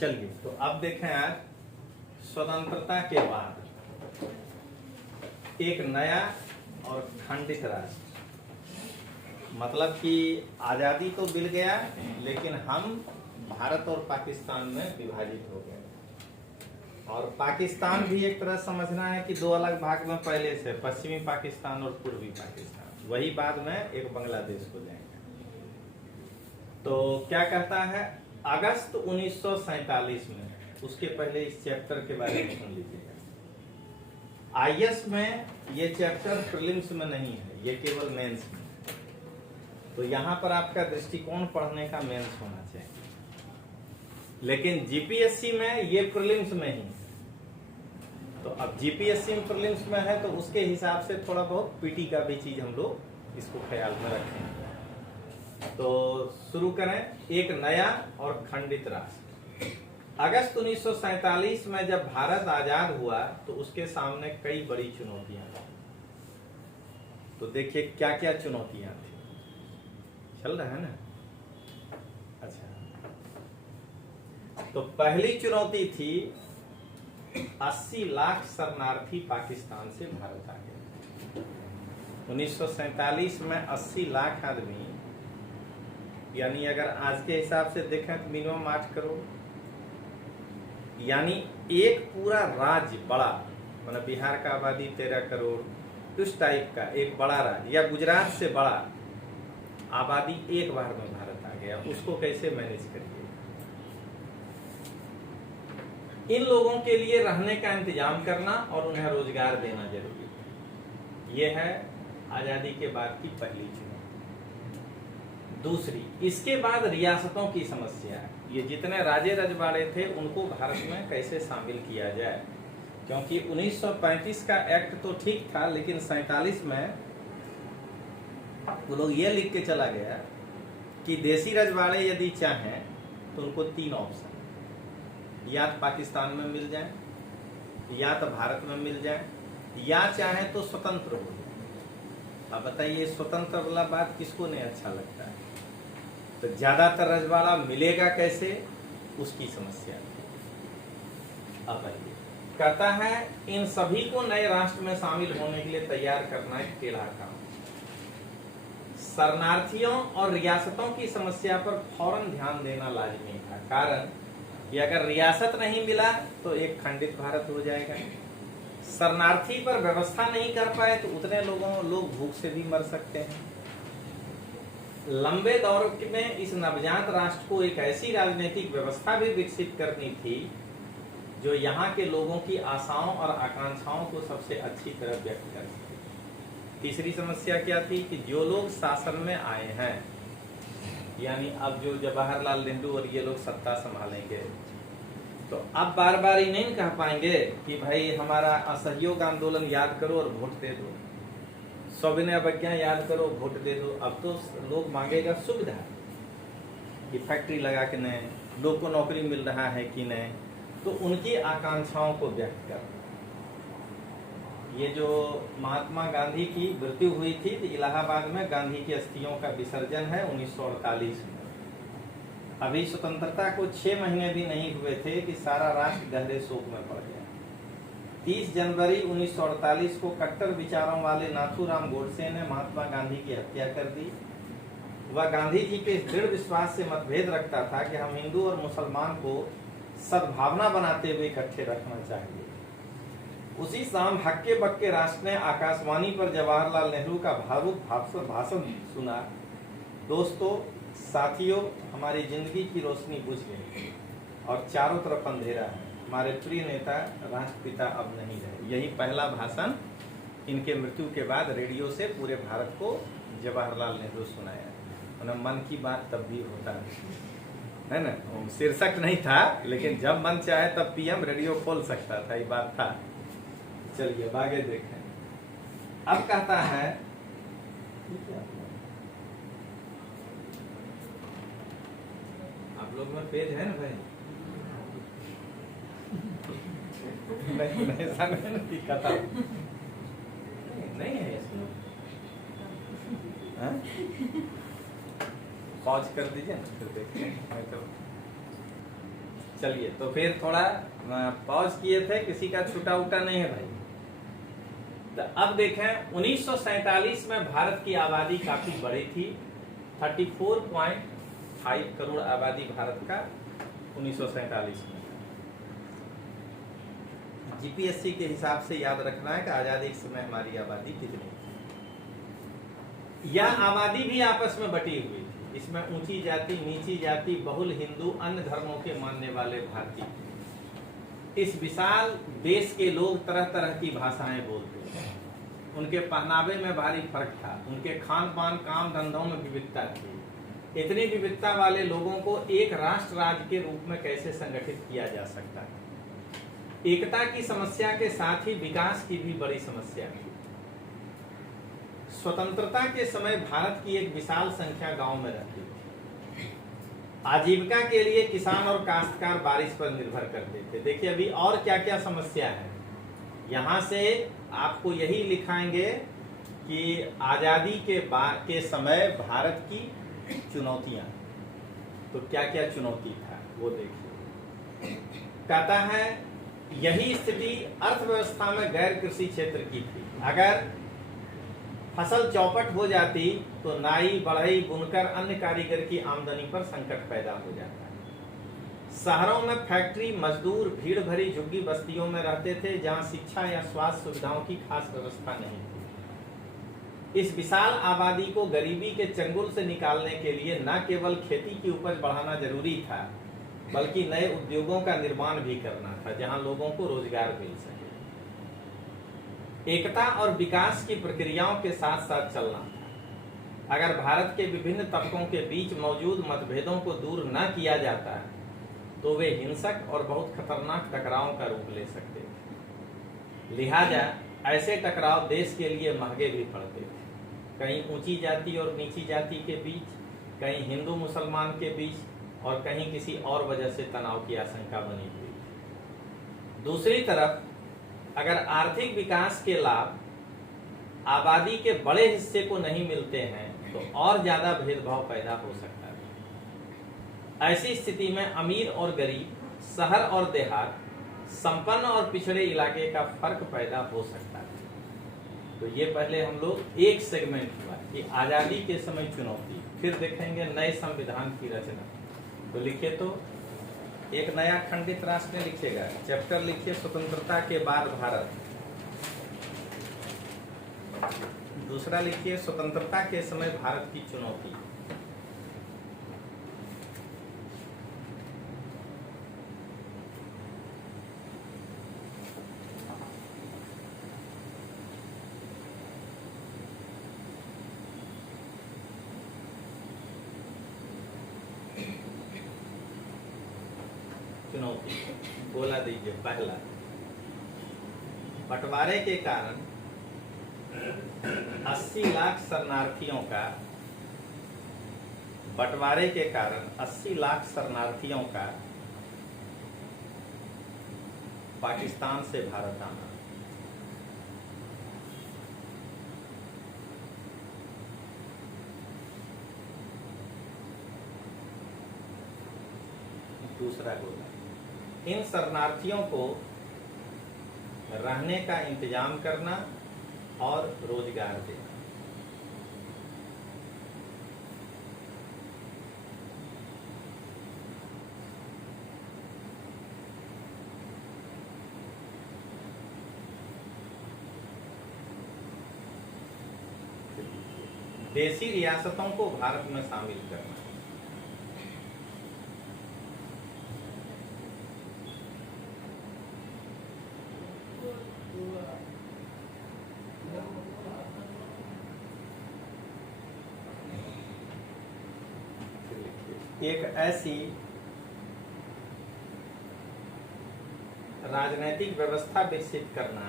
चलिए, तो अब देखें आज स्वतंत्रता के बाद एक नया और खंडित राष्ट्र, मतलब कि आजादी तो मिल गया लेकिन हम भारत और पाकिस्तान में विभाजित हो गए। और पाकिस्तान भी एक तरह समझना है कि दो अलग भाग में पहले से, पश्चिमी पाकिस्तान और पूर्वी पाकिस्तान, वही बाद में एक बांग्लादेश हो जाएंगे। तो क्या कहता है अगस्त 1947 में, उसके पहले इस चैप्टर के बारे में सुन लीजिएगा। आईएएस में ये चैप्टर प्रीलिम्स में नहीं है, ये केवल मेंस में। तो यहाँ पर आपका दृष्टिकोण पढ़ने का मेंस होना चाहिए, लेकिन जीपीएससी में ये प्रीलिम्स में ही। तो अब जीपीएससी में प्रीलिम्स में है तो उसके हिसाब से थोड़ा बहुत पीटी का भी चीज हम लोग इसको ख्याल में रखेंगे। तो शुरू करें। एक नया और खंडित राष्ट्र। अगस्त 1947 में जब भारत आजाद हुआ तो उसके सामने कई बड़ी चुनौतियां थी। तो देखिए क्या क्या चुनौतियां थी। चल रहा है ना? अच्छा, तो पहली चुनौती थी 80 लाख शरणार्थी पाकिस्तान से भारत आ गए। 1947 में 80 लाख आदमी, यानी अगर आज के हिसाब से देखें तो मिनिमम 8 करोड़, यानी एक पूरा राज्य बड़ा, मतलब बिहार का आबादी 13 करोड़, उस टाइप का एक बड़ा राज्य, या गुजरात से बड़ा आबादी एक बार में भारत आ गया। उसको कैसे मैनेज करिए? इन लोगों के लिए रहने का इंतजाम करना और उन्हें रोजगार देना जरूरी है। यह है आजादी के बाद की पहली चुनौती। दूसरी, इसके बाद रियासतों की समस्या। ये जितने राजे रजवाड़े थे उनको भारत में कैसे शामिल किया जाए, क्योंकि 1935 का एक्ट तो ठीक था, लेकिन 47 में वो लोग ये लिख के चला गया कि देसी रजवाड़े यदि चाहें तो उनको 3 ऑप्शन, या तो पाकिस्तान में मिल जाए, या तो भारत में मिल जाए, या चाहे तो स्वतंत्र हो जाए। अब बताइए स्वतंत्र वाला बात किसको नहीं अच्छा लगता है? तो ज्यादातर रजवाड़ा मिलेगा कैसे, उसकी समस्या। अब आइए, कहता है इन सभी को नए राष्ट्र में शामिल होने के लिए तैयार करना एक टेढ़ा काम। शरणार्थियों और रियासतों की समस्या पर फौरन ध्यान देना लाजमी था, कारण कि अगर रियासत नहीं मिला तो एक खंडित भारत हो जाएगा। शरणार्थी पर व्यवस्था नहीं कर पाए तो उतने लोग भूख से भी मर सकते हैं। लंबे दौर में इस नवजात राष्ट्र को एक ऐसी राजनीतिक व्यवस्था भी विकसित करनी थी जो यहाँ के लोगों की आशाओं और आकांक्षाओं को सबसे अच्छी तरह व्यक्त कर सके। तीसरी समस्या क्या थी कि जो लोग शासन में आए हैं, यानी अब जो जवाहरलाल नेहरू और ये लोग सत्ता संभालेंगे, तो अब बार बार ही नहीं कह पाएंगे कि भाई हमारा असहयोग आंदोलन याद करो और वोट दे दो, सविनय अवज्ञा याद करो वोट दे दो। अब तो लोग मांगेगा सुविधा कि फैक्ट्री लगा के नहीं, लोग को नौकरी मिल रहा है कि नहीं, तो उनकी आकांक्षाओं को व्यक्त कर। ये जो महात्मा गांधी की मृत्यु हुई थी तो इलाहाबाद में गांधी की अस्थियों का विसर्जन है 1948 में। अभी स्वतंत्रता को 6 महीने भी नहीं हुए थे कि सारा राष्ट्र गहरे शोक में पड़ गया। 30 जनवरी 1948 को कट्टर विचारों वाले नाथूराम गोडसे ने महात्मा गांधी की हत्या कर दी। वह गांधी जी के इस दृढ़ विश्वास से मतभेद रखता था कि हम हिंदू और मुसलमान को सद्भावना बनाते हुए इकट्ठे रखना चाहिए। उसी शाम हक्के बक्के राष्ट्र ने आकाशवाणी पर जवाहरलाल नेहरू का भावुक भाषण सुना। दोस्तों, साथियों, हमारी जिंदगी की रोशनी बुझ गई और चारों तरफ अंधेरा है। हमारे प्रिय नेता राष्ट्रपिता अब नहीं रहे। यही पहला भाषण इनके मृत्यु के बाद रेडियो से पूरे भारत को जवाहरलाल नेहरू सुनाया। उन्हें मन की बात तब भी होता है ना, शीर्षक नहीं था, लेकिन जब मन चाहे तब पीएम रेडियो खोल सकता था, ये बात था। चलिए आगे देखें। अब कहता है आप लोग में पेज है ना भाई? नहीं कहता नहीं है इसमें, पॉज कर दीजिए ना, फिर देखते हैं। चलिए, तो फिर थोड़ा पॉज किए थे, किसी का छूटा उटा नहीं है भाई। तो अब देखें 1947 में भारत की आबादी काफी बड़ी थी, 34.5 करोड़ आबादी भारत का 1947 में। जीपीएससी के हिसाब से याद रखना है कि आजादी के समय हमारी आबादी कितनी थी। यह आबादी भी आपस में बटी हुई थी, इसमें ऊंची जाति, नीची जाति, बहुल हिंदू, अन्य धर्मों के मानने वाले भारतीय। इस विशाल देश के लोग तरह तरह की भाषाएं बोलते थे, उनके पहनावे में भारी फर्क था, उनके खान पान, काम धंधों में विविधता थी। इतनी विविधता वाले लोगों को एक राष्ट्र राज्य के रूप में कैसे संगठित किया जा सकता है? एकता की समस्या के साथ ही विकास की भी बड़ी समस्या थी। स्वतंत्रता के समय भारत की एक विशाल संख्या गांव में रहती थी। आजीविका के लिए किसान और काश्तकार बारिश पर निर्भर करते थे। देखिए अभी और क्या क्या समस्या है, यहां से आपको यही लिखाएंगे कि आजादी के समय भारत की चुनौतियां, तो क्या क्या चुनौती था वो देखिए। कहता है यही स्थिति अर्थव्यवस्था में गैर कृषि क्षेत्र की थी। अगर फसल चौपट हो जाती तो नाई, बढ़ई, बुनकर, अन्य कारीगर की आमदनी पर संकट पैदा हो जाता है। शहरों में फैक्ट्री मजदूर भीड़ भरी झुग्गी बस्तियों में रहते थे, जहां शिक्षा या स्वास्थ्य सुविधाओं की खास व्यवस्था नहीं थी। इस विशाल आबादी को गरीबी के चंगुल से निकालने के लिए न केवल खेती की उपज बढ़ाना जरूरी था, बल्कि नए उद्योगों का निर्माण भी करना था, जहां लोगों को रोजगार मिल सके। एकता और विकास की प्रक्रियाओं के साथ साथ चलना था। अगर भारत के विभिन्न तबकों के बीच मौजूद मतभेदों को दूर न किया जाता तो वे हिंसक और बहुत खतरनाक टकरावों का रूप ले सकते थे। लिहाजा ऐसे टकराव देश के लिए महंगे भी पड़ते थे। कहीं ऊंची जाति और नीची जाति के बीच, कहीं हिंदू मुसलमान के बीच, और कहीं किसी और वजह से तनाव की आशंका बनी हुई थी। दूसरी तरफ अगर आर्थिक विकास के लाभ आबादी के बड़े हिस्से को नहीं मिलते हैं तो और ज्यादा भेदभाव पैदा हो सकता है। ऐसी स्थिति में अमीर और गरीब, शहर और देहात, संपन्न और पिछड़े इलाके का फर्क पैदा हो सकता है। तो ये पहले हम लोग एक सेगमेंट हुआ कि आजादी के समय चुनौती, फिर देखेंगे नए संविधान की रचना। तो लिखिए, तो एक नया खंडित राष्ट्र में लिखिएगा, चैप्टर लिखिए स्वतंत्रता के बाद भारत। दूसरा लिखिए स्वतंत्रता के समय भारत की चुनौती। चुनौती बोला दीजिए। पहला, बंटवारे के कारण 80 लाख शरणार्थियों का, बंटवारे के कारण 80 लाख शरणार्थियों का पाकिस्तान से भारत आना। दूसरा बोला, इन शरणार्थियों को रहने का इंतजाम करना और रोजगार देना। देशी रियासतों को भारत में शामिल करना। एक ऐसी राजनीतिक व्यवस्था विकसित करना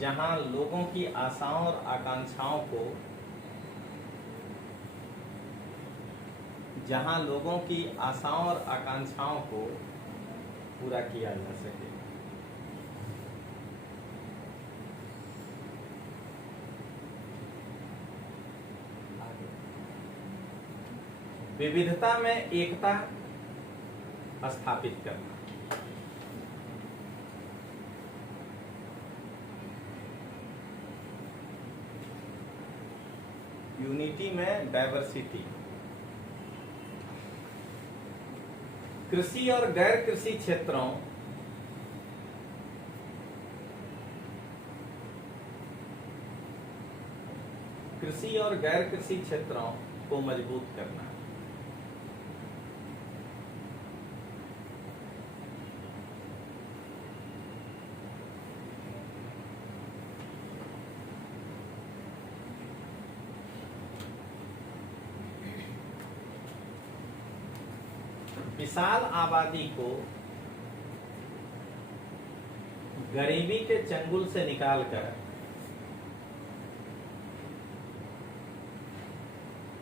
जहां लोगों की आशाओं और आकांक्षाओं को, जहां लोगों की आशाओं और आकांक्षाओं को पूरा किया जा सके। विविधता में एकता स्थापित करना। यूनिटी में डाइवर्सिटी। कृषि और गैर कृषि क्षेत्रों को मजबूत करना। विशाल आबादी को गरीबी के चंगुल से निकालकर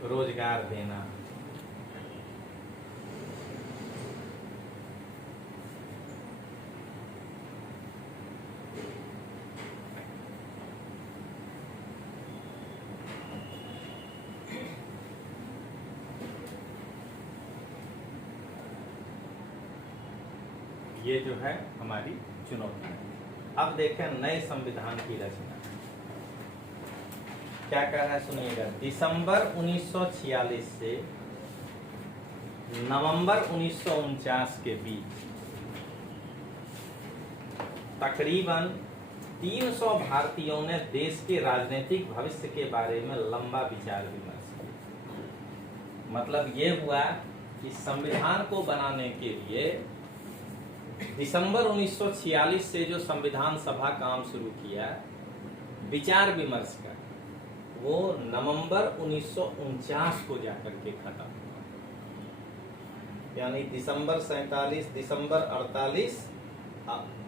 रोजगार देना। ये जो है हमारी चुनौती है। अब देखें नए संविधान की रचना क्या कह रहा है, सुनिएगा। दिसंबर 1946 से नवंबर 1949 के बीच तकरीबन 300 भारतीयों ने देश के राजनीतिक भविष्य के बारे में लंबा विचार विमर्श किया। मतलब ये हुआ कि संविधान को बनाने के लिए दिसंबर 1946 से जो संविधान सभा काम शुरू किया विचार विमर्श का, वो नवंबर 1949 को जाकर के खत्म हुआ। यानी दिसंबर 47, दिसंबर 48,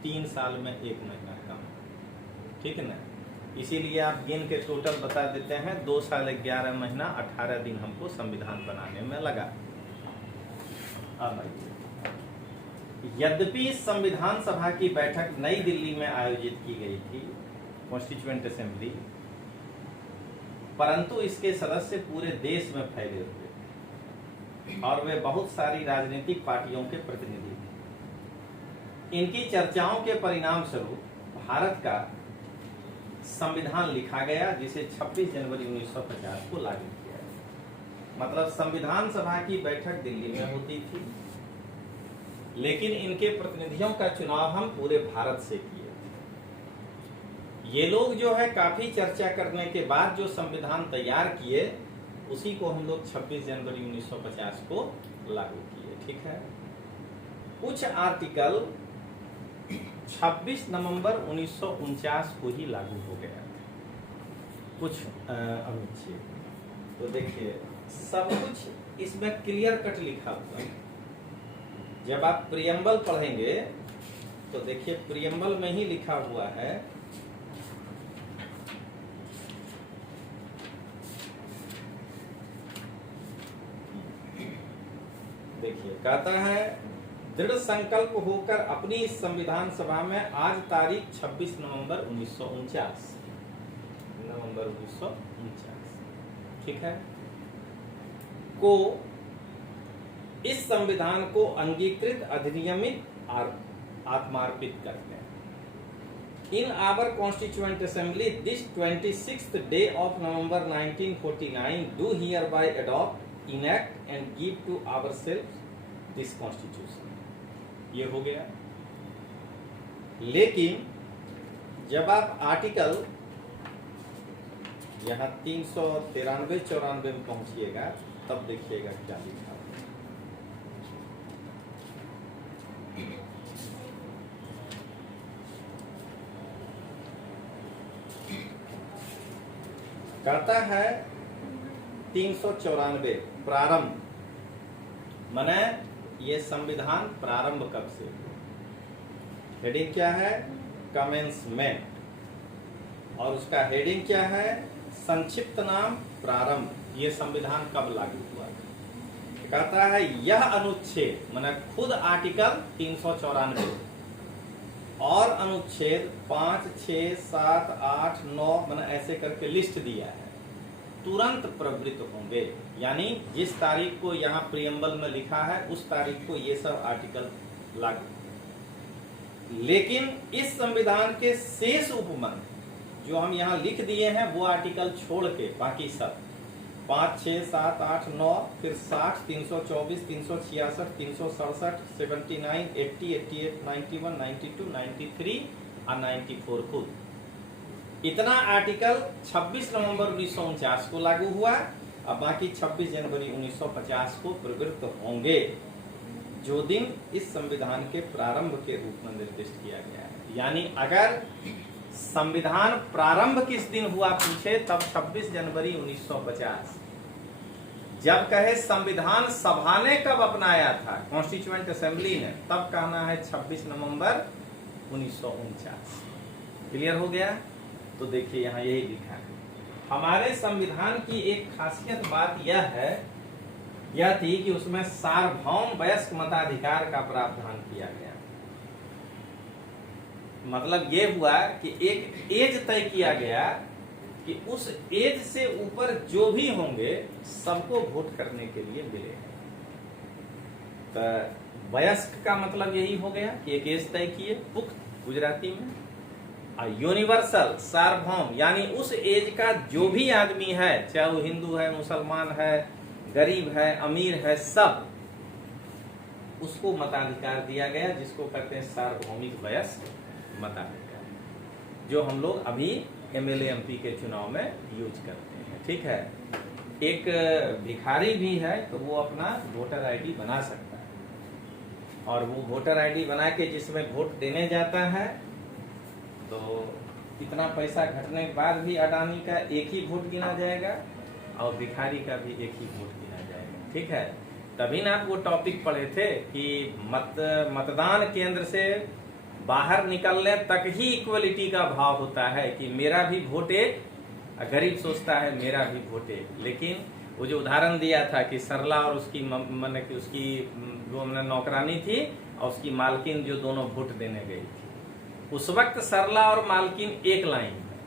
3 साल में 1 महीना कम। ठीक है ना। इसीलिए आप गिन के टोटल बता देते हैं, 2 साल 11 महीना 18 दिन हमको संविधान बनाने में लगा। यद्यपि इस संविधान सभा की बैठक नई दिल्ली में आयोजित की गई थी, कॉन्स्टिट्यूएंट असेंबली, परंतु इसके सदस्य पूरे देश में फैले हुए और वे बहुत सारी राजनीतिक पार्टियों के प्रतिनिधि थे। इनकी चर्चाओं के परिणाम स्वरूप भारत का संविधान लिखा गया, जिसे 26 जनवरी 1950 को लागू किया गया। मतलब संविधान सभा की बैठक दिल्ली में होती थी, लेकिन इनके प्रतिनिधियों का चुनाव हम पूरे भारत से किए। ये लोग जो है काफी चर्चा करने के बाद जो संविधान तैयार किए, उसी को हम लोग 26 जनवरी 1950 को लागू किए। ठीक है। कुछ आर्टिकल 26 नवंबर 1949 को ही लागू हो गया, कुछ अनुच्छेद। तो देखिए सब कुछ इसमें क्लियर कट लिखा हुआ है। जब आप प्रियम्बल पढ़ेंगे तो देखिए प्रियम्बल में ही लिखा हुआ है, देखिए कहता है, दृढ़ संकल्प होकर अपनी इस संविधान सभा में आज तारीख 26 नवंबर 1949, ठीक है, को इस संविधान को अंगीकृत अधिनियमित आत्मार्पित करते हैं। In our constituent assembly this 26th day of November 1949 do hereby adopt, enact and give to ourselves this constitution। ये हो गया। लेकिन जब आप आर्टिकल यहाँ 393-94 में पहुंचिएगा तब देखिएगा क्या लिखा। कहता है 394 प्रारंभ, माने ये संविधान प्रारंभ कब से हुआ। हेडिंग क्या है, कमेंसमेंट, और उसका हेडिंग क्या है, संक्षिप्त नाम प्रारंभ। ये संविधान कब लागू हुआ। कहता है यह अनुच्छेद, माने खुद आर्टिकल 394 और अनुच्छेद 5, 6, 7, 8, 9 माने ऐसे करके लिस्ट दिया है। तुरंत प्रवृत्त होंगे। यानी जिस तारीख को यहाँ प्रियम्बल में लिखा है उस तारीख को ये सब आर्टिकल लागू। लेकिन इस संविधान के शेष उपबंध जो हम यहाँ लिख दिए हैं वो आर्टिकल छोड़ के बाकी सब 5, 6, 7, 8, 9, फिर 60, 324, 366, 367, 79, 80, 88, 91, 92, 93 और 94 खुद इतना आर्टिकल 26 नवंबर 1949 को लागू हुआ और बाकी 26 जनवरी 1950 को प्रवृत्त होंगे, जो दिन इस संविधान के प्रारंभ के रूप में निर्दिष्ट किया गया है। यानी अगर संविधान प्रारंभ किस दिन हुआ पूछे तब 26 जनवरी 1950। जब कहे संविधान सभा ने कब अपनाया था, कॉन्स्टिट्यूएंट असेंबली ने, तब कहना है 26 नवंबर 1949। क्लियर हो गया? तो देखिए यहाँ यही लिखा है। हमारे संविधान की एक खासियत बात यह थी कि उसमें सार्वभौम वयस्क मताधिकार का प्रावधान किया गया। मतलब ये हुआ कि एक एज तय किया गया कि उस एज से ऊपर जो भी होंगे सबको वोट करने के लिए मिले। तो वयस्क का मतलब यही हो गया कि एक एज तय किए, पुख्त गुजराती में। और यूनिवर्सल सार्वभौम यानी उस एज का जो भी आदमी है, चाहे वो हिंदू है, मुसलमान है, गरीब है, अमीर है, सब उसको मताधिकार दिया गया, जिसको कहते हैं सार्वभौमिक वयस्क मताधिकार, जो हम लोग अभी एमएलए एमपी के चुनाव में यूज करते हैं। ठीक है। एक भिखारी भी है तो वो अपना वोटर आईडी बना सकता है, और वो वोटर आईडी बना के जिसमें वोट देने जाता है तो इतना पैसा घटने के बाद भी अडानी का एक ही वोट गिना जाएगा और भिखारी का भी एक ही वोट गिना जाएगा। ठीक है। तभी ना आप वो टॉपिक पढ़े थे कि मतदान केंद्र से बाहर निकलने तक ही इक्वलिटी का भाव होता है कि मेरा भी वोट एक, गरीब सोचता है मेरा भी वोट एक। लेकिन वो जो उदाहरण दिया था कि सरला और उसकी उसकी जो नौकरानी थी और उसकी मालकिन जो दोनों वोट देने गई थी, उस वक्त सरला और मालकिन एक लाइन में,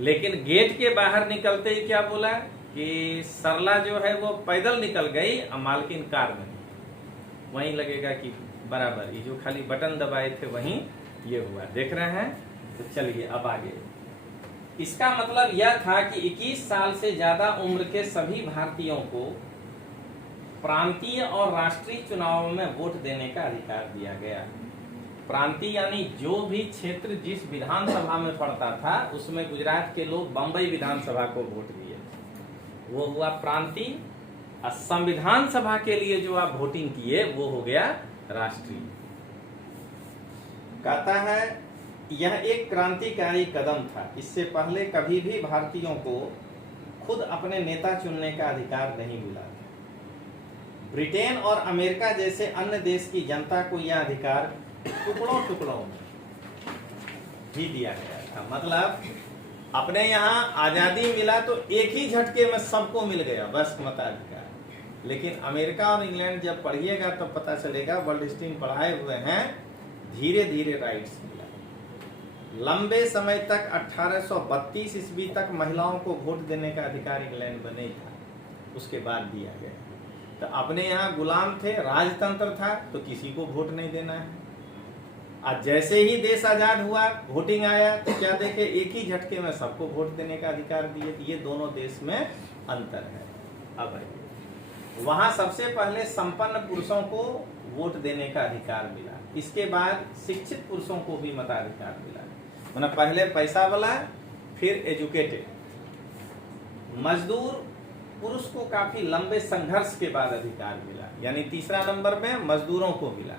लेकिन गेट के बाहर निकलते ही क्या बोला कि सरला जो है वो पैदल निकल गई और मालकिन कार में। वहीं लगेगा कि बराबर, ये जो खाली बटन दबाए थे वहीं ये हुआ। देख रहे हैं? तो चलिए अब आगे। इसका मतलब यह था कि 21 साल से ज्यादा उम्र के सभी भारतीयों को प्रांतीय और राष्ट्रीय चुनावों में वोट देने का अधिकार दिया गया। प्रांतीय यानी जो भी क्षेत्र जिस विधानसभा में पड़ता था, उसमें गुजरात के लोग बंबई विधानसभा को वोट दिए, वो हुआ प्रांतीय। और संविधान सभा के लिए जो आप वोटिंग किए वो हो गया राष्ट्रीय। कहता है यह एक क्रांतिकारी कदम था। इससे पहले कभी भी भारतीयों को खुद अपने नेता चुनने का अधिकार नहीं मिला था। ब्रिटेन और अमेरिका जैसे अन्य देश की जनता को यह अधिकार टुकड़ों टुकड़ों में भी दिया गया था। मतलब अपने यहाँ आजादी मिला तो एक ही झटके में सबको मिल गया बस मताधिकार। लेकिन अमेरिका और इंग्लैंड जब पढ़िएगा तो पता चलेगा, वर्ल्ड हिस्ट्री में पढ़ाए हुए हैं, धीरे धीरे राइट्स मिला। लंबे समय तक 1832 ईस्वी तक महिलाओं को वोट देने का अधिकार इंग्लैंड में नहीं था, उसके बाद दिया गया। तो अपने यहाँ गुलाम थे, राजतंत्र था, तो किसी को वोट नहीं देना है। आज जैसे ही देश आजाद हुआ, वोटिंग आया तो क्या देखे, एक ही झटके में सबको वोट देने का अधिकार दिए। ये दोनों देश में अंतर है। अब वहां सबसे पहले संपन्न पुरुषों को वोट देने का अधिकार मिला, इसके बाद शिक्षित पुरुषों को भी मताधिकार मिला। मतलब पहले पैसा वाला, फिर एजुकेटेड। मजदूर पुरुष को काफी लंबे संघर्ष के बाद अधिकार मिला, यानी तीसरा नंबर में मजदूरों को मिला।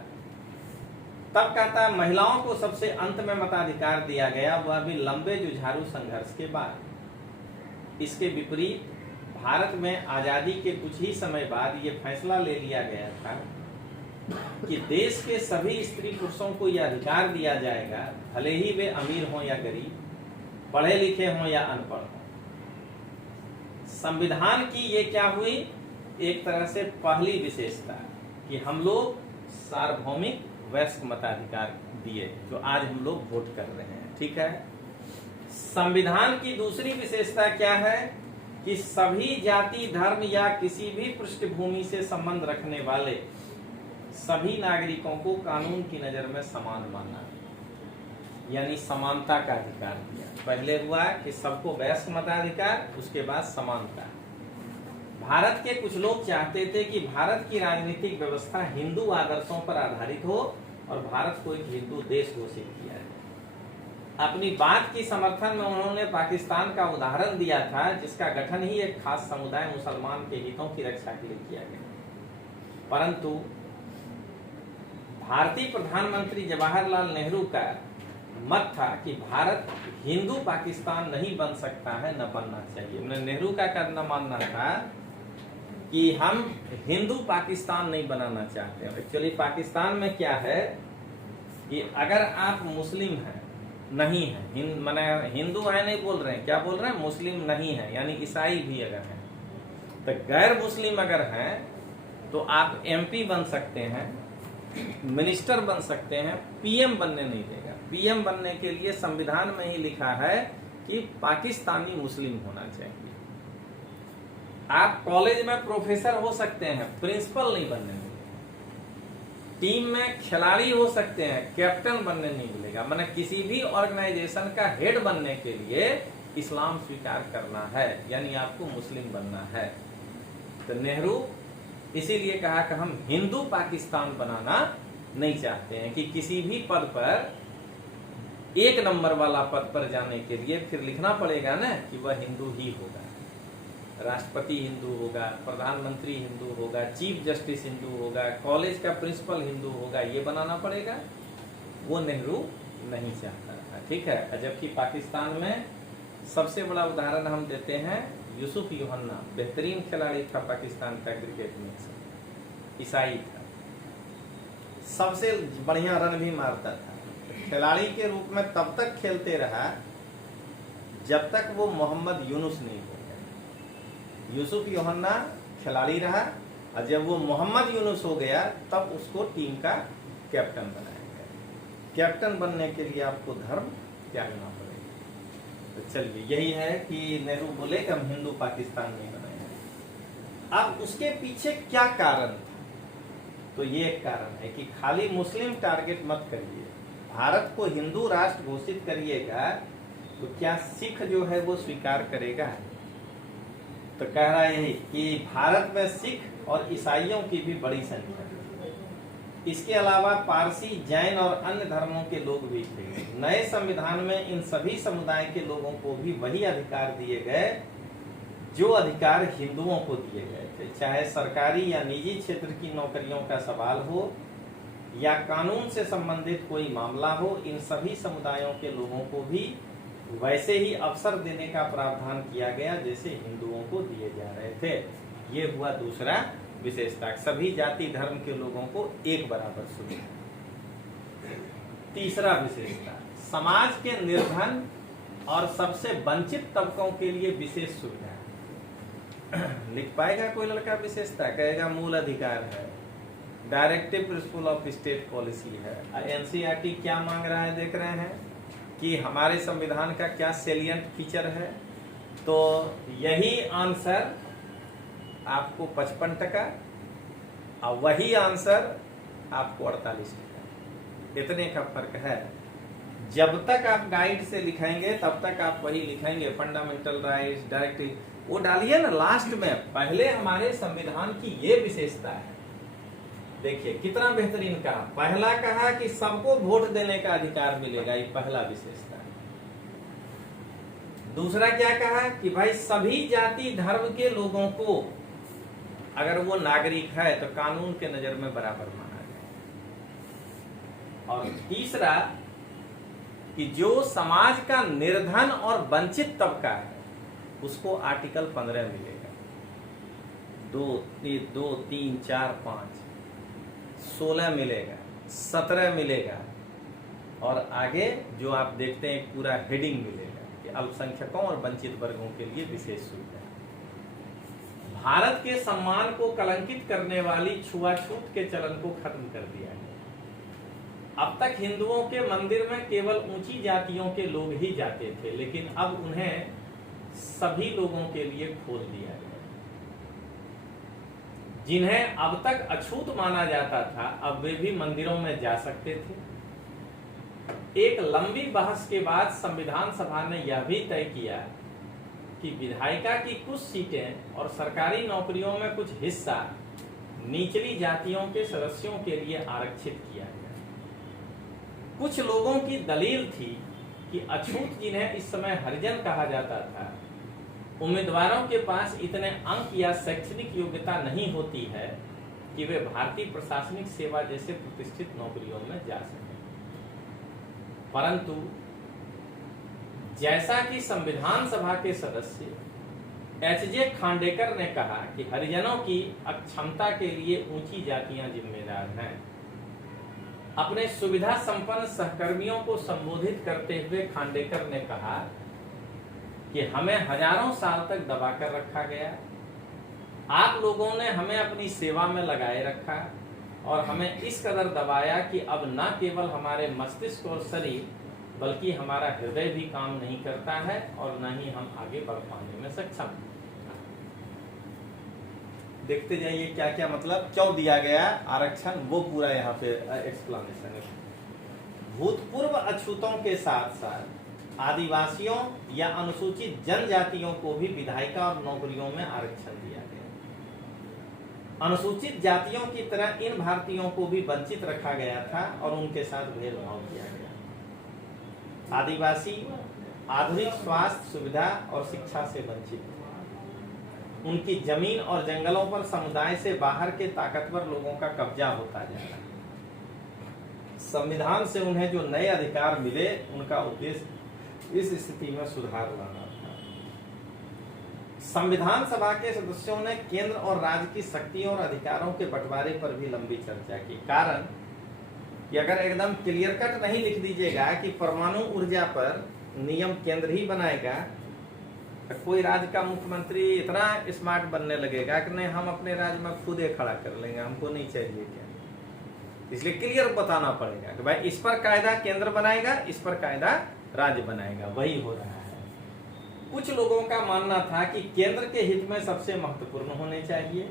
तब कहता है महिलाओं को सबसे अंत में मताधिकार दिया गया, वह भी लंबे जुझारू संघर्ष के बाद। इसके विपरीत भारत में आजादी के कुछ ही समय बाद ये फैसला ले लिया गया था कि देश के सभी स्त्री पुरुषों को यह अधिकार दिया जाएगा, भले ही वे अमीर हों या गरीब, पढ़े लिखे हों या अनपढ़ हों। संविधान की ये क्या हुई, एक तरह से पहली विशेषता कि हम लोग सार्वभौमिक वयस्क मताधिकार दिए, जो आज हम लोग वोट कर रहे हैं। ठीक है। संविधान की दूसरी विशेषता क्या है कि सभी जाति, धर्म या किसी भी पृष्ठभूमि से संबंध रखने वाले सभी नागरिकों को कानून की नजर में समान माना, यानी समानता का अधिकार दिया। पहले हुआ कि सबको वयस्क मताधिकार, उसके बाद समानता। भारत के कुछ लोग चाहते थे कि भारत की राजनीतिक व्यवस्था हिंदू आदर्शों पर आधारित हो और भारत को एक हिंदू देश घोषित किया जाए। अपनी बात की समर्थन में उन्होंने पाकिस्तान का उदाहरण दिया था, जिसका गठन ही एक खास समुदाय मुसलमान के हितों की रक्षा के लिए किया गया। परंतु भारतीय प्रधानमंत्री जवाहरलाल नेहरू का मत था कि भारत हिंदू पाकिस्तान नहीं बन सकता है, न बनना चाहिए। नेहरू का कहना मानना था कि हम हिंदू पाकिस्तान नहीं बनाना चाहते। एक्चुअली पाकिस्तान में क्या है कि अगर आप मुस्लिम हैं, नहीं है, माने हिंदू है नहीं बोल रहे हैं, क्या बोल रहे हैं, मुस्लिम नहीं है, यानी ईसाई भी अगर हैं, तो गैर मुस्लिम अगर हैं तो आप एमपी बन सकते हैं, मिनिस्टर बन सकते हैं, पीएम बनने नहीं देगा। पीएम बनने के लिए संविधान में ही लिखा है कि पाकिस्तानी मुस्लिम होना चाहिए। आप कॉलेज में प्रोफेसर हो सकते हैं, प्रिंसिपल नहीं बनने देगा। टीम में खिलाड़ी हो सकते हैं, कैप्टन बनने नहीं मिलेगा। माने किसी भी ऑर्गेनाइजेशन का हेड बनने के लिए इस्लाम स्वीकार करना है, यानी आपको मुस्लिम बनना है। तो नेहरू इसीलिए कहा कि हम हिंदू पाकिस्तान बनाना नहीं चाहते हैं, कि किसी भी पद पर, एक नंबर वाला पद पर जाने के लिए फिर लिखना पड़ेगा ना कि वह हिंदू ही होगा, राष्ट्रपति हिंदू होगा, प्रधानमंत्री हिंदू होगा, चीफ जस्टिस हिंदू होगा, कॉलेज का प्रिंसिपल हिंदू होगा, ये बनाना पड़ेगा। वो नेहरू नहीं चाहता था, ठीक है। जबकि पाकिस्तान में सबसे बड़ा उदाहरण हम देते हैं, यूसुफ योहन्ना बेहतरीन खिलाड़ी था पाकिस्तान का क्रिकेट में, ईसाई था, सबसे बढ़िया रन भी मारता था। खिलाड़ी के रूप में तब तक खेलते रहा जब तक वो मोहम्मद यूनुस नहीं हो गया। यूसुफ योहन्ना खिलाड़ी रहा, और जब वो मोहम्मद यूनुस हो गया तब उसको टीम का कैप्टन बनाया गया। कैप्टन बनने के लिए आपको धर्म त्यागना पड़ेगा। तो चलिए, यही है कि नेहरू बोले कि हम हिंदू पाकिस्तान नहीं बनाएंगे। अब उसके पीछे क्या कारण था? तो ये एक कारण है कि खाली मुस्लिम टारगेट मत करिए, भारत को हिंदू राष्ट्र घोषित करिएगा तो क्या सिख जो है वो स्वीकार करेगा? तो कह रहा है यही कि भारत में सिख और ईसाइयों की भी बड़ी संख्या है। इसके अलावा पारसी, जैन और अन्य धर्मों के लोग भी थे। नए संविधान में इन सभी समुदाय के लोगों को भी वही अधिकार दिए गए जो अधिकार हिंदुओं को दिए गए थे। चाहे सरकारी या निजी क्षेत्र की नौकरियों का सवाल हो या कानून से संबंधित कोई मामला हो, इन सभी समुदायों के लोगों को भी वैसे ही अवसर देने का प्रावधान किया गया जैसे हिंदुओं को दिए जा रहे थे। ये हुआ दूसरा विशेषता, सभी जाति धर्म के लोगों को एक बराबर सुविधा। तीसरा विशेषता, समाज के निर्धन और सबसे वंचित तबकों के लिए विशेष सुविधा। लिख पाएगा कोई लड़का विशेषता? कहेगा मूल अधिकार है, directive principle of state policy है। एनसीईआरटी क्या मांग रहा है, देख रहे हैं कि हमारे संविधान का क्या सेलिएंट फीचर है। तो यही आंसर आपको 55% और वही आंसर आपको 48%, इतने का फर्क है। जब तक आप गाइड से लिखेंगे तब तक आप वही लिखेंगे, फंडामेंटल राइट्स, डायरेक्टिव, वो डालिए ना लास्ट में। पहले हमारे संविधान की ये विशेषता है, देखिए कितना बेहतरीन कहा। पहला कहा कि सबको वोट देने का अधिकार मिलेगा, ये पहला विशेषता है। दूसरा क्या कहा कि भाई सभी जाति धर्म के लोगों को अगर वो नागरिक है तो कानून के नजर में बराबर माना जाए। और तीसरा कि जो समाज का निर्धन और वंचित तबका है उसको आर्टिकल 15 मिलेगा। 2, 3, 4, 5, 16 मिलेगा, 17 मिलेगा, और आगे जो आप देखते हैं पूरा हेडिंग मिलेगा कि अल्पसंख्यकों और वंचित वर्गों के लिए विशेष सुविधा। भारत के सम्मान को कलंकित करने वाली छुआछूत के चलन को खत्म कर दिया गया। अब तक हिंदुओं के मंदिर में केवल ऊंची जातियों के लोग ही जाते थे, लेकिन अब उन्हें सभी लोगों के लिए खोल दिया गया। जिन्हें अब तक अछूत माना जाता था, अब वे भी मंदिरों में जा सकते थे। एक लंबी बहस के बाद संविधान सभा ने यह भी तय किया कि विधायिका की कुछ सीटें और सरकारी नौकरियों में कुछ हिस्सा निचली जातियों के सदस्यों के लिए आरक्षित किया गया। कुछ लोगों की दलील थी कि अछूत, जिन्हें इस समय हरिजन कहा जाता था, उम्मीदवारों के पास इतने अंक या शैक्षणिक योग्यता नहीं होती है कि वे भारतीय प्रशासनिक सेवा जैसे प्रतिष्ठित नौकरियों में जा सकें। परंतु जैसा कि संविधान सभा के सदस्य एच.जे. खांडेकर ने कहा कि हरिजनों की अक्षमता के लिए ऊंची जातियां जिम्मेदार हैं। अपने सुविधा संपन्न सहकर्मियों को संबोधित करते हुए खांडेकर ने कहा कि हमें हजारों साल तक दबाकर रखा गया। आप लोगों ने हमें अपनी सेवा में लगाए रखा और हमें इस कदर दबाया कि अब न केवल हमारे मस्तिष्क और शरीर बल्कि हमारा हृदय भी काम नहीं करता है और न ही हम आगे बढ़ पाने में सक्षम। देखते जाइए क्या क्या मतलब क्यों दिया गया आरक्षण, वो पूरा यहाँ पे एक्सप्लेनेशन है। भूतपूर्व अछूतों के साथ साथ आदिवासियों या अनुसूचित जनजातियों को भी विधायिका और नौकरियों में आरक्षण दिया गया। अनुसूचित जातियों की तरह इन भारतीयों को भी वंचित रखा गया था और उनके साथ भेदभाव किया गया। आदिवासी आधुनिक स्वास्थ्य सुविधा और शिक्षा से वंचित थे। उनकी जमीन और जंगलों पर समुदाय से बाहर के ताकतवर लोगों का कब्जा होता जा रहा है। संविधान से उन्हें जो नए अधिकार मिले, उनका उद्देश्य इस स्थिति में सुधार लाना था। संविधान सभा के सदस्यों ने केंद्र और राज्य की शक्तियों और अधिकारों के बंटवारे पर भी लंबी चर्चा की। कारण कि अगर एकदम क्लियर कट नहीं लिख दीजिएगा कि परमाणु ऊर्जा पर नियम केंद्र ही बनाएगा, तो कोई राज्य का मुख्यमंत्री इतना स्मार्ट बनने लगेगा कि नहीं, हम अपने राज्य में खुद ही खड़ा कर लेंगे, हमको नहीं चाहिए क्या। इसलिए क्लियर बताना पड़ेगा कि भाई इस पर कायदा केंद्र बनाएगा, इस पर कायदा राज्य बनाएगा। वही हो रहा है। कुछ लोगों का मानना था कि केंद्र के हित में सबसे महत्वपूर्ण होने चाहिए।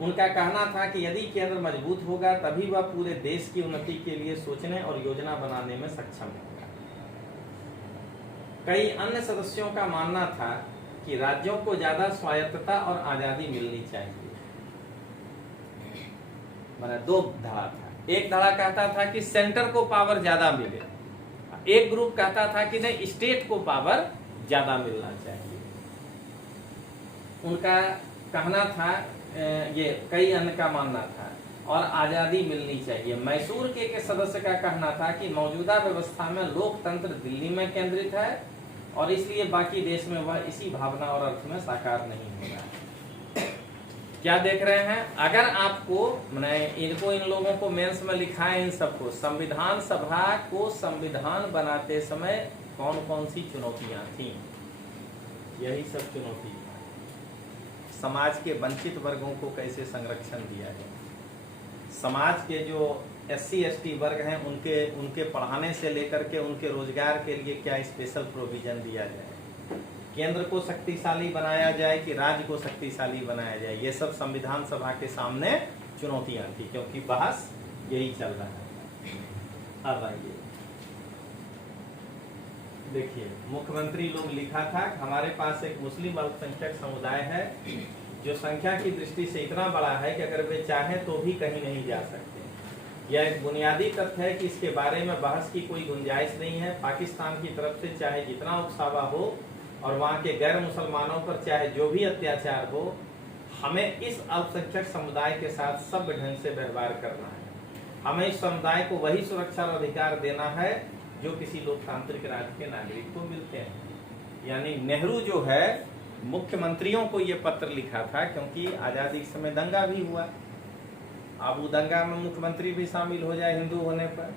उनका कहना था कि यदि केंद्र मजबूत होगा तभी वह पूरे देश की उन्नति के लिए सोचने और योजना बनाने में सक्षम होगा। कई अन्य सदस्यों का मानना था कि राज्यों को ज्यादा स्वायत्तता और आजादी मिलनी चाहिए। माने दो धड़ा था। एक धड़ा कहता था कि सेंटर को पावर ज्यादा मिले, एक ग्रुप कहता था कि नहीं, स्टेट को पावर ज्यादा मिलना चाहिए। उनका कहना था, ये कई अन्य का मानना था, और आजादी मिलनी चाहिए। मैसूर के सदस्य का कहना था कि मौजूदा व्यवस्था में लोकतंत्र दिल्ली में केंद्रित है और इसलिए बाकी देश में वह इसी भावना और अर्थ में साकार नहीं हो रहा है। क्या देख रहे हैं? अगर आपको इनको इन लोगों को मेंस में लिखा है, इन सबको संविधान सभा को संविधान बनाते समय कौन कौन सी चुनौतियां थी, यही सब चुनौती। समाज के वंचित वर्गों को कैसे संरक्षण दिया जाए, समाज के जो SC ST वर्ग हैं उनके पढ़ाने से लेकर के उनके रोजगार के लिए क्या स्पेशल प्रोविजन दिया जाए, केंद्र को शक्तिशाली बनाया जाए कि राज्य को शक्तिशाली बनाया जाए, ये सब संविधान सभा के सामने चुनौतियां थी, क्योंकि बहस यही चल रहा है। अब आइए देखिए, मुख्यमंत्री लोग लिखा था, हमारे पास एक मुस्लिम अल्पसंख्यक समुदाय है जो संख्या की दृष्टि से इतना बड़ा है कि अगर वे चाहें तो भी कहीं नहीं जा सकते। यह एक बुनियादी तथ्य है कि इसके बारे में बहस की कोई गुंजाइश नहीं है। पाकिस्तान की तरफ से चाहे जितना उकसावा हो और वहाँ के गैर मुसलमानों पर चाहे जो भी अत्याचार हो, हमें इस अल्पसंख्यक समुदाय के साथ सभ्य ढंग से व्यवहार करना है। हमें इस समुदाय को वही सुरक्षा और अधिकार देना है जो किसी लोकतांत्रिक राज्य के नागरिक को मिलते हैं। यानी नेहरू जो है मुख्यमंत्रियों को ये पत्र लिखा था, क्योंकि आजादी के समय दंगा भी हुआ। अब वो दंगा में मुख्यमंत्री भी शामिल हो जाए हिंदू होने पर,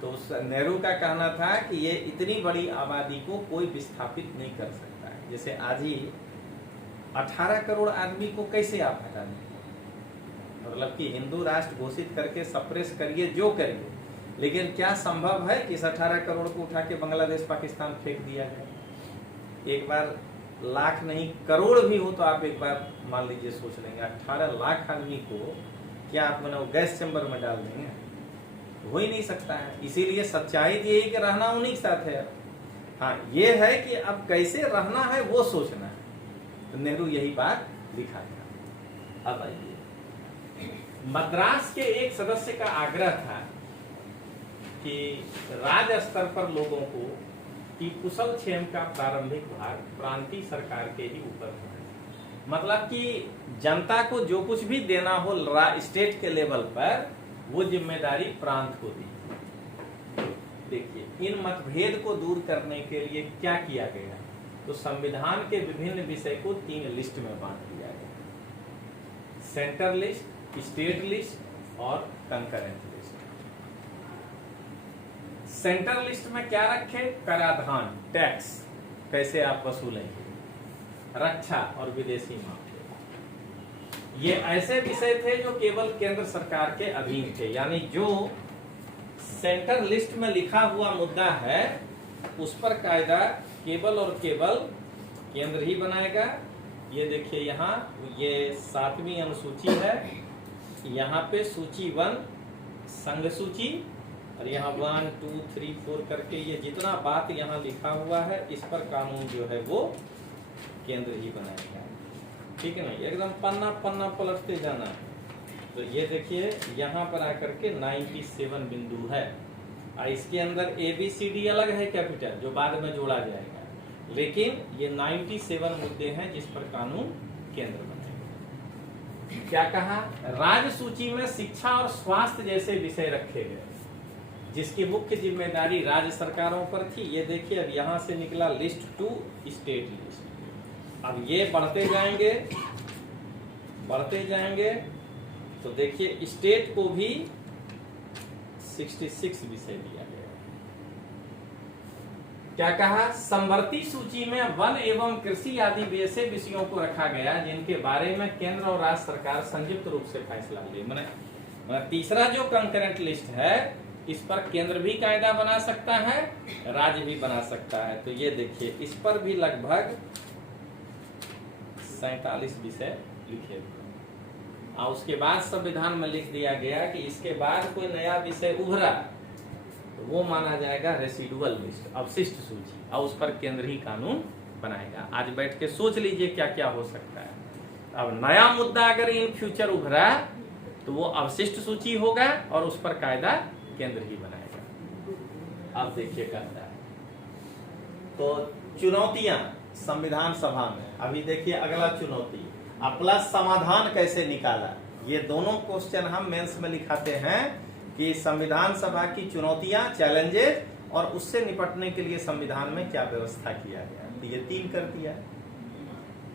तो नेहरू का कहना था कि ये इतनी बड़ी आबादी को कोई विस्थापित नहीं कर सकता है। जैसे आज ही 18 करोड़ आदमी को कैसे आप हटा देंगे, मतलब कि हिंदू राष्ट्र घोषित करके सप्रेस करिए जो करिए, लेकिन क्या संभव है कि इस 18 करोड़ को उठा के बांग्लादेश पाकिस्तान फेंक दिया जाए? एक बार लाख नहीं करोड़ भी हो तो आप एक बार मान लीजिए सोच लेंगे 18 लाख आदमी को क्या आप मैंने वो गैस चैम्बर में डाल देंगे? हो ही नहीं सकता है। इसीलिए सच्चाई तो यही कि रहना उन्हीं के साथ है। हाँ, ये है कि अब कैसे रहना है वो सोचना है। तो नेहरू यही बात लिखा था। अब आइए, मद्रास के एक सदस्य का आग्रह था कि राज्य स्तर पर लोगों को कि कुशल क्षेम का प्रारंभिक भार प्रांतीय सरकार के ही ऊपर है। मतलब कि जनता को जो कुछ भी देना हो स्टेट के लेवल पर वो जिम्मेदारी प्रांत को दी। देखिए, इन मतभेद को दूर करने के लिए क्या किया गया, तो संविधान के विभिन्न विषय को 3 लिस्ट में बांट दिया गया। सेंटर लिस्ट, स्टेट लिस्ट और कंकरेंट लिस्ट। सेंटर लिस्ट में क्या रखे? कराधान, टैक्स कैसे आप वसूलेंगे, रक्षा और विदेशी मामले। ये ऐसे विषय थे जो केवल केंद्र सरकार के अधीन थे। यानी जो सेंटर लिस्ट में लिखा हुआ मुद्दा है उस पर कायदा केवल और केवल केंद्र ही बनाएगा। ये देखिए, यहाँ ये 7वीं अनुसूची है, यहाँ पे सूची 1 संघ सूची, और यहाँ 1 2 3 4 करके ये जितना बात यहाँ लिखा हुआ है इस पर कानून जो है वो केंद्र ही बनाएगा। ठीक है ना? एकदम पन्ना पन्ना पलटते जाना है। तो ये देखिए, यहाँ पर आकर के 97 बिंदु है, और इसके अंदर ABCD अलग है कैपिटल, जो बाद में जोड़ा जाएगा, लेकिन ये 97 मुद्दे हैं जिस पर कानून केंद्र बनाएगा। क्या कहा? राज्य सूची में शिक्षा और स्वास्थ्य जैसे विषय रखे गए जिसकी मुख्य जिम्मेदारी राज्य सरकारों पर थी। ये देखिए, अब यहाँ से निकला लिस्ट 2 स्टेट लिस्ट। अब ये बढ़ते जाएंगे तो देखिए, स्टेट को भी 66 विषय दिया गया। क्या कहा? संवर्ती सूची में वन एवं कृषि आदि ऐसे विषयों को रखा गया जिनके बारे में केंद्र और राज्य सरकार संयुक्त रूप से फैसला ले। मैंने तीसरा जो कंकरेंट लिस्ट है इस पर केंद्र भी कायदा बना सकता है, राज्य भी बना सकता है। तो ये देखिए, इस पर भी लगभग 47 विषय लिखे हुए। और उसके बाद संविधान में लिख दिया गया कि इसके बाद कोई नया विषय उभरा तो वो माना जाएगा रेसिडुअल लिस्ट, अवशिष्ट सूची, और उस पर केंद्र ही कानून बनाएगा। आज बैठ के सोच लीजिए क्या क्या हो सकता है। अब नया मुद्दा अगर इन फ्यूचर उभरा तो वो अवशिष्ट सूची होगा और उस पर कायदा केंद्र ही बनाएगा। अब देखिए कहता है, तो चुनौतियां संविधान सभा में। अभी देखिए अगला चुनौती, प्लस समाधान कैसे निकाला। ये दोनों क्वेश्चन हम मेंस में लिखाते हैं कि संविधान सभा की चुनौतियां, चैलेंजेस, और उससे निपटने के लिए संविधान में क्या व्यवस्था किया गया। तो ये 3 कर दिया।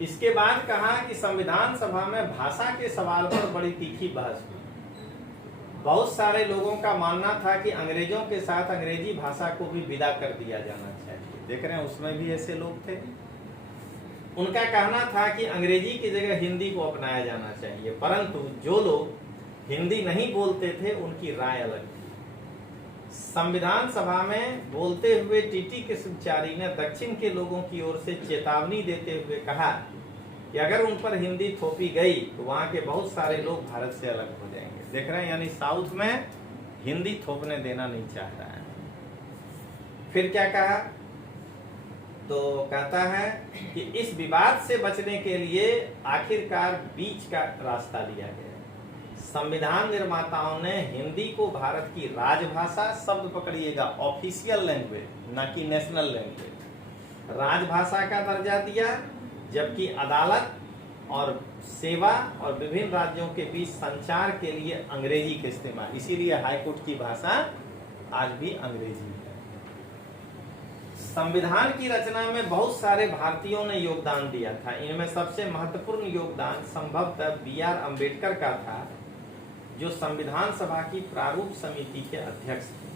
इसके बाद कहा कि संविधान सभा में भाषा के सवाल पर बड़ी तीखी बहस हुई। बहुत सारे लोगों का मानना था कि अंग्रेजों के साथ अंग्रेजी भाषा को भी विदा कर दिया जाना चाहिए। देख रहे हैं, उसमें भी ऐसे लोग थे। उनका कहना था कि अंग्रेजी की जगह हिंदी को अपनाया जाना चाहिए, परंतु जो लोग हिंदी नहीं बोलते थे उनकी राय अलग थी। संविधान सभा में बोलते हुए टीटी कृष्णचारी ने दक्षिण के लोगों की ओर से चेतावनी देते हुए कहा कि अगर उन पर हिंदी थोपी गई तो वहां के बहुत सारे लोग भारत से अलग हो जाएंगे। देख रहे हैं, यानी साउथ में हिंदी थोपने देना नहीं चाहता है। फिर क्या कहा? तो कहता है कि इस विवाद से बचने के लिए आखिरकार बीच का रास्ता लिया गया। संविधान निर्माताओं ने हिंदी को भारत की राजभाषा, शब्द पकड़िएगा, ऑफिशियल लैंग्वेज, न कि नेशनल लैंग्वेज, राजभाषा का दर्जा दिया, जबकि अदालत और सेवा और विभिन्न राज्यों के बीच संचार के लिए अंग्रेजी का इस्तेमाल। इसीलिए हाईकोर्ट की भाषा आज भी अंग्रेजी है। संविधान की रचना में बहुत सारे भारतीयों ने योगदान दिया था। इनमें सबसे महत्वपूर्ण योगदान संभवतः BR अम्बेडकर का था, जो संविधान सभा की प्रारूप समिति के अध्यक्ष थे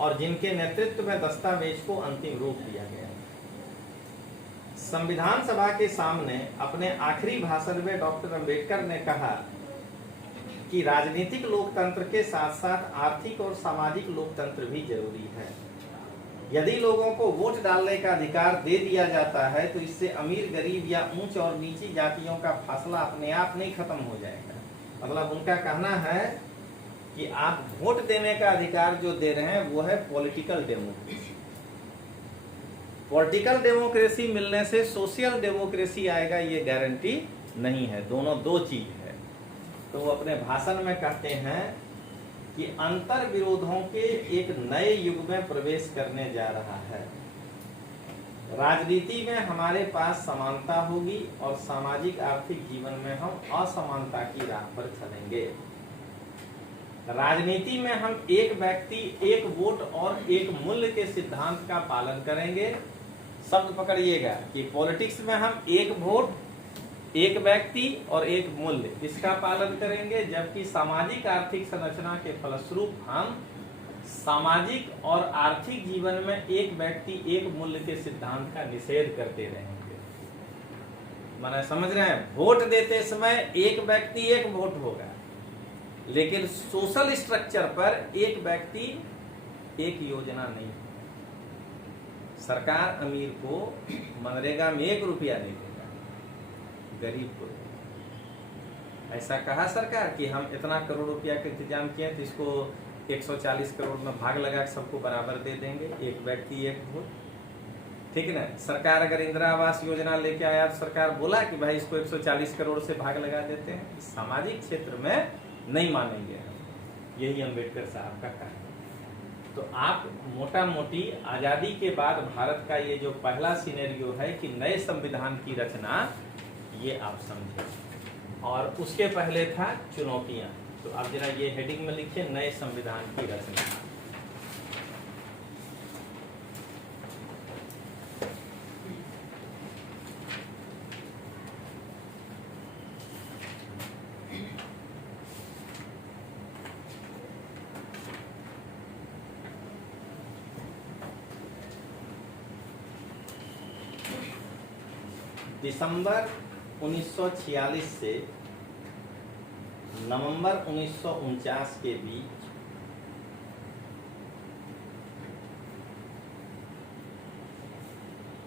और जिनके नेतृत्व में दस्तावेज को अंतिम रूप दिया गया। संविधान सभा के सामने अपने आखिरी भाषण में डॉक्टर अम्बेडकर ने कहा कि राजनीतिक लोकतंत्र के साथ साथ आर्थिक और सामाजिक लोकतंत्र भी जरूरी है। यदि लोगों को वोट डालने का अधिकार दे दिया जाता है तो इससे अमीर गरीब या ऊंच और नीची जातियों का फासला अपने आप नहीं खत्म हो जाएगा। मतलब उनका कहना है कि आप वोट देने का अधिकार जो दे रहे हैं वो है पॉलिटिकल डेमोक्रेसी। पॉलिटिकल डेमोक्रेसी मिलने से सोशल डेमोक्रेसी आएगा ये गारंटी नहीं है, दोनों दो चीज है। तो वो अपने भाषण में कहते हैं कि अंतर विरोधों के एक नए युग में प्रवेश करने जा रहा है। राजनीति में हमारे पास समानता होगी और सामाजिक आर्थिक जीवन में हम असमानता की राह पर चलेंगे। राजनीति में हम एक व्यक्ति एक वोट और एक मूल्य के सिद्धांत का पालन करेंगे। शब्द पकड़िएगा कि पॉलिटिक्स में हम एक वोट एक व्यक्ति और एक मूल्य इसका पालन करेंगे, जबकि सामाजिक आर्थिक संरचना के फलस्वरूप हम सामाजिक और आर्थिक जीवन में एक व्यक्ति एक मूल्य के सिद्धांत का निषेध करते रहेंगे। माने समझ रहे हैं, वोट देते समय एक व्यक्ति एक वोट होगा, लेकिन सोशल स्ट्रक्चर पर एक व्यक्ति एक योजना नहीं। सरकार अमीर को मनरेगा में 1 रुपया नहीं देगा, गरीब को। ऐसा कहा सरकार कि हम इतना करोड़ रुपया का इंतजाम किए तो इसको 140 करोड़ में भाग लगा सबको बराबर दे देंगे, एक व्यक्ति एक वोट, ठीक है ना। सरकार अगर इंदिरा आवास योजना लेके आया तो सरकार बोला कि भाई इसको 140 करोड़ से भाग लगा देते हैं। सामाजिक क्षेत्र में नहीं मानेंगे हम, यही अम्बेडकर साहब का कहना। तो आप मोटा मोटी आजादी के बाद भारत का ये जो पहला सिनेरियो है कि नए संविधान की रचना, ये आप समझे। और उसके पहले था चुनौतियां। तो आप जरा ये हेडिंग में लिखिए, नए संविधान की रचना। दिसंबर 1946 से नवंबर 1949 के बीच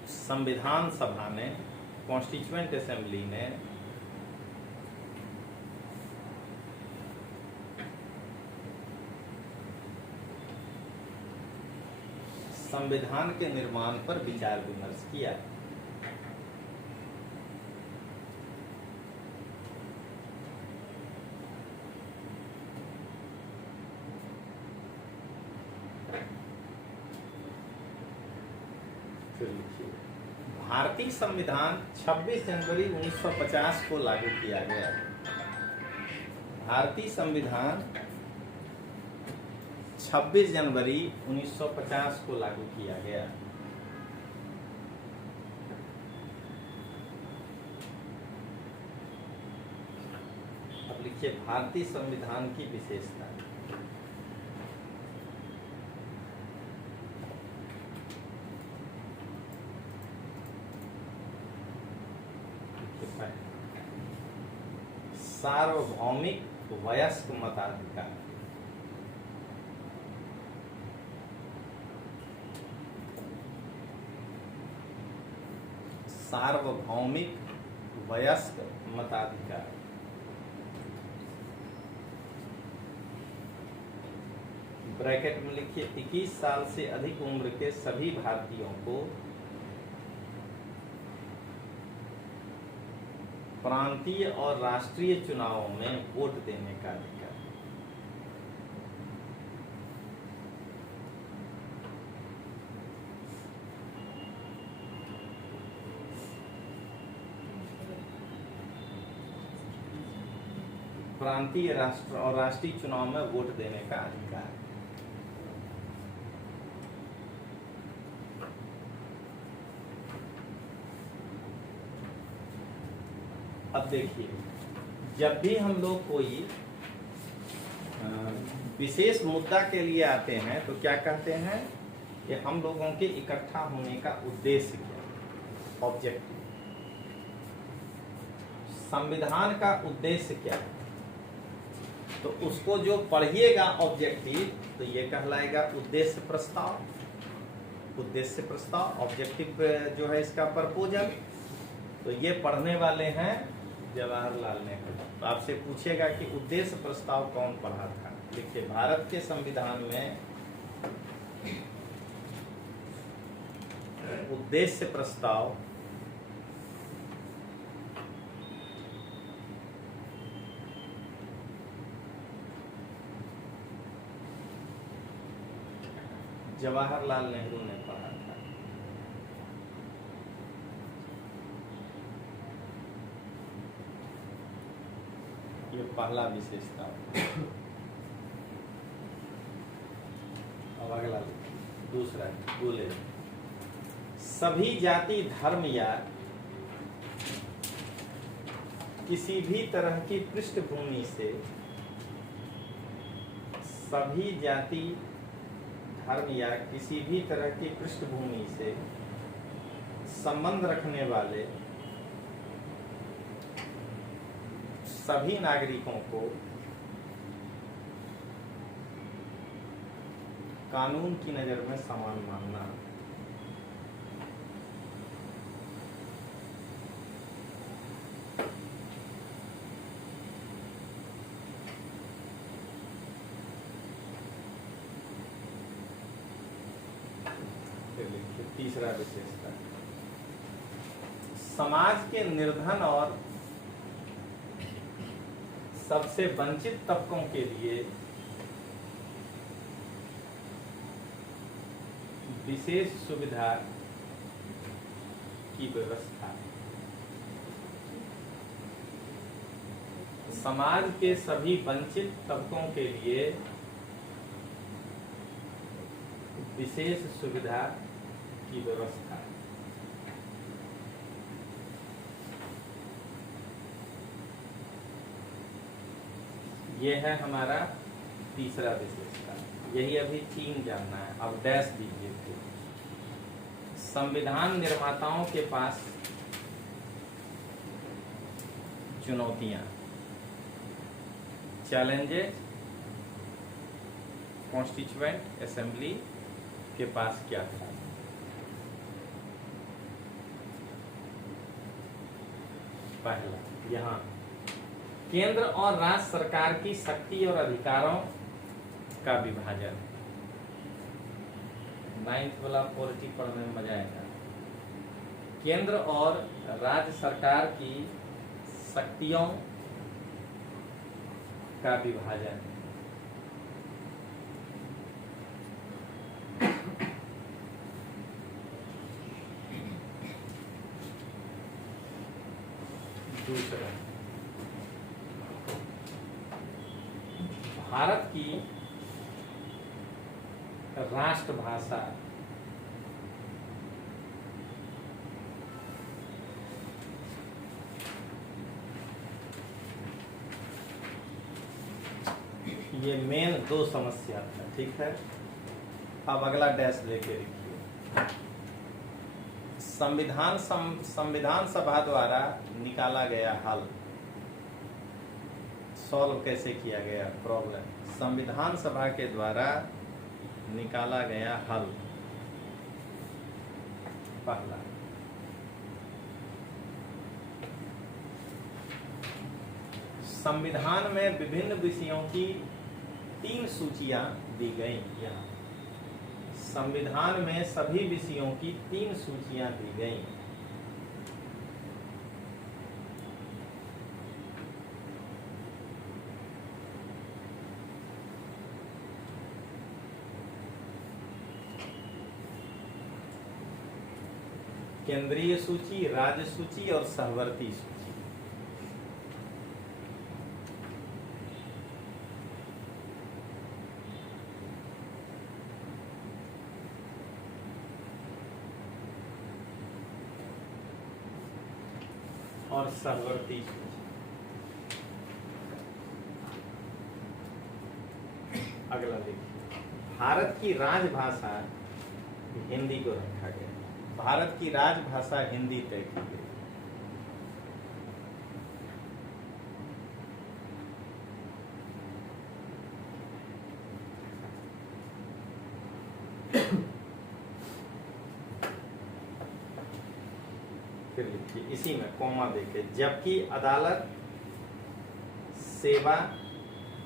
संविधान सभा ने, कॉन्स्टिट्यूएंट असेंबली ने संविधान के निर्माण पर विचार विमर्श किया। भारतीय संविधान 26 जनवरी 1950 को लागू किया गया। भारतीय संविधान 26 जनवरी 1950 को लागू किया गया। अब लिखिए भारतीय संविधान की विशेषता। सार्वभौमिक वयस्क मताधिकार। सार्वभौमिक वयस्क मताधिकार। ब्रैकेट में लिखिए 21 साल से अधिक उम्र के सभी भारतीयों को प्रांतीय और राष्ट्रीय चुनावों में वोट देने का अधिकार। प्रांतीय राष्ट्र और राष्ट्रीय चुनाव में वोट देने का अधिकार। अब देखिए, जब भी हम लोग कोई विशेष मुद्दा के लिए आते हैं तो क्या कहते हैं कि हम लोगों के इकट्ठा होने का उद्देश्य क्या, ऑब्जेक्टिव। संविधान का उद्देश्य क्या है, तो उसको जो पढ़िएगा ऑब्जेक्टिव तो ये कहलाएगा उद्देश्य प्रस्ताव। उद्देश्य प्रस्ताव, ऑब्जेक्टिव जो है इसका प्रपोजल। तो ये पढ़ने वाले हैं जवाहरलाल नेहरू। तो आपसे पूछेगा कि उद्देश्य प्रस्ताव कौन पढ़ा था। देखिए, भारत के संविधान में उद्देश्य प्रस्ताव जवाहरलाल नेहरू ने पढ़ा था। ये पहला विशेषता। अब अगला दूसरा बोले, सभी जाति धर्म या किसी भी तरह की पृष्ठभूमि से, सभी जाति धर्म या किसी भी तरह की पृष्ठभूमि से संबंध रखने वाले सभी नागरिकों को कानून की नजर में समान मानना। तीसरा विशेषता, समाज के निर्धन और सबसे वंचित तबकों के लिए विशेष सुविधा की व्यवस्था। समाज के सभी वंचित तबकों के लिए विशेष सुविधा की व्यवस्था। ये है हमारा तीसरा विशेषता। यही अभी 3 जानना है। अब डैश दीजिए। संविधान निर्माताओं के पास चुनौतियां, चैलेंजेस, कॉन्स्टिट्यूएंट असेंबली के पास क्या था। पहला, यहाँ केंद्र और राज्य सरकार की शक्ति और अधिकारों का विभाजन। 9th वाला पॉलिटी पढ़ने में मजा आएगा। केंद्र और राज्य सरकार की शक्तियों का विभाजन। दूसरा, भारत की राष्ट्रभाषा ये मेन 2 समस्या था। ठीक है। अब अगला डैश लेके लिखिए। संविधान सभा द्वारा निकाला गया हल। सॉल्व कैसे किया गया प्रॉब्लम। संविधान सभा के द्वारा निकाला गया हल। पहला, संविधान में विभिन्न विषयों की 3 सूचियां दी गई। यहाँ संविधान में सभी विषयों की 3 सूचियां दी गई। केंद्रीय सूची, राज्य सूची और सहवर्ती सूची। और सहवर्ती सूची। अगला देखिए, भारत की राजभाषा हिंदी को रखा गया। भारत की राजभाषा हिंदी तय की गई। फिर लिखिए इसी में कॉमा देके, जबकि अदालत सेवा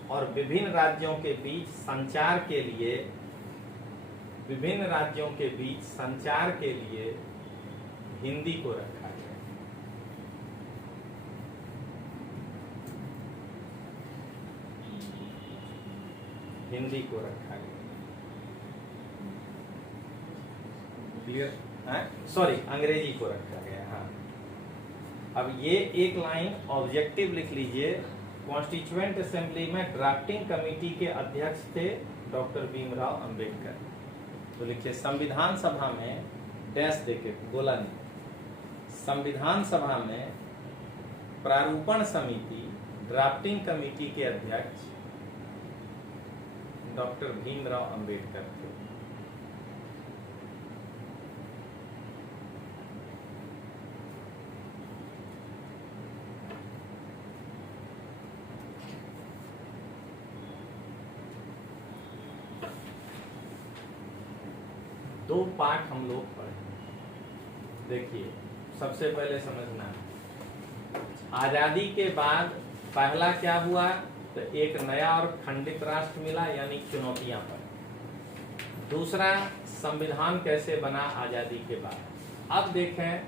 और विभिन्न राज्यों के बीच संचार के लिए हिंदी को रखा गया। हिंदी को रखा गया, क्लियर है? सॉरी, अंग्रेजी को रखा गया। हाँ, अब ये एक लाइन ऑब्जेक्टिव लिख लीजिए। कॉन्स्टिट्यूएंट असेंबली में ड्राफ्टिंग कमेटी के अध्यक्ष थे डॉक्टर भीमराव अंबेडकर। तो लिखिए संविधान सभा में डैश देके बोला नहीं, संविधान सभा में प्रारूपण समिति ड्राफ्टिंग कमेटी के अध्यक्ष डॉक्टर भीमराव अंबेडकर थे। दो पाठ हम लोग पढ़े। देखिए, सबसे पहले समझना है आजादी के बाद पहला क्या हुआ, तो एक नया और खंडित राष्ट्र मिला, यानी चुनौतियां पड़ी। दूसरा, संविधान कैसे बना आजादी के बाद। अब देखें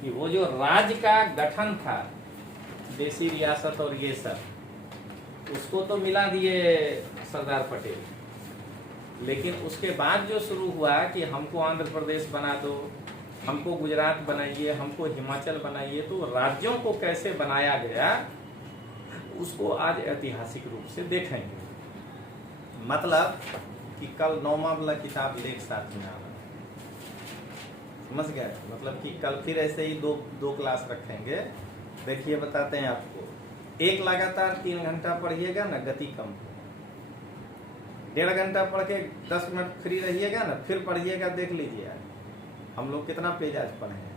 कि वो जो राज्य का गठन था, देसी रियासत और ये सब, उसको तो मिला दिए सरदार पटेल, लेकिन उसके बाद जो शुरू हुआ कि हमको आंध्र प्रदेश बना दो, हमको गुजरात बनाइए, हमको हिमाचल बनाइए, तो राज्यों को कैसे बनाया गया उसको आज ऐतिहासिक रूप से देखेंगे। मतलब कि कल 9वां वाला किताब लेख साथ में आना, समझ गए? मतलब कि कल फिर ऐसे ही दो क्लास रखेंगे। देखिए, बताते हैं आपको, एक लगातार 3 घंटा पढ़िएगा ना, गति कम, 1.5 घंटा पढ़ के 10 मिनट फ्री रहिएगा ना, फिर पढ़िएगा, देख लीजिए हम लोग कितना पेज आज पढ़े हैं।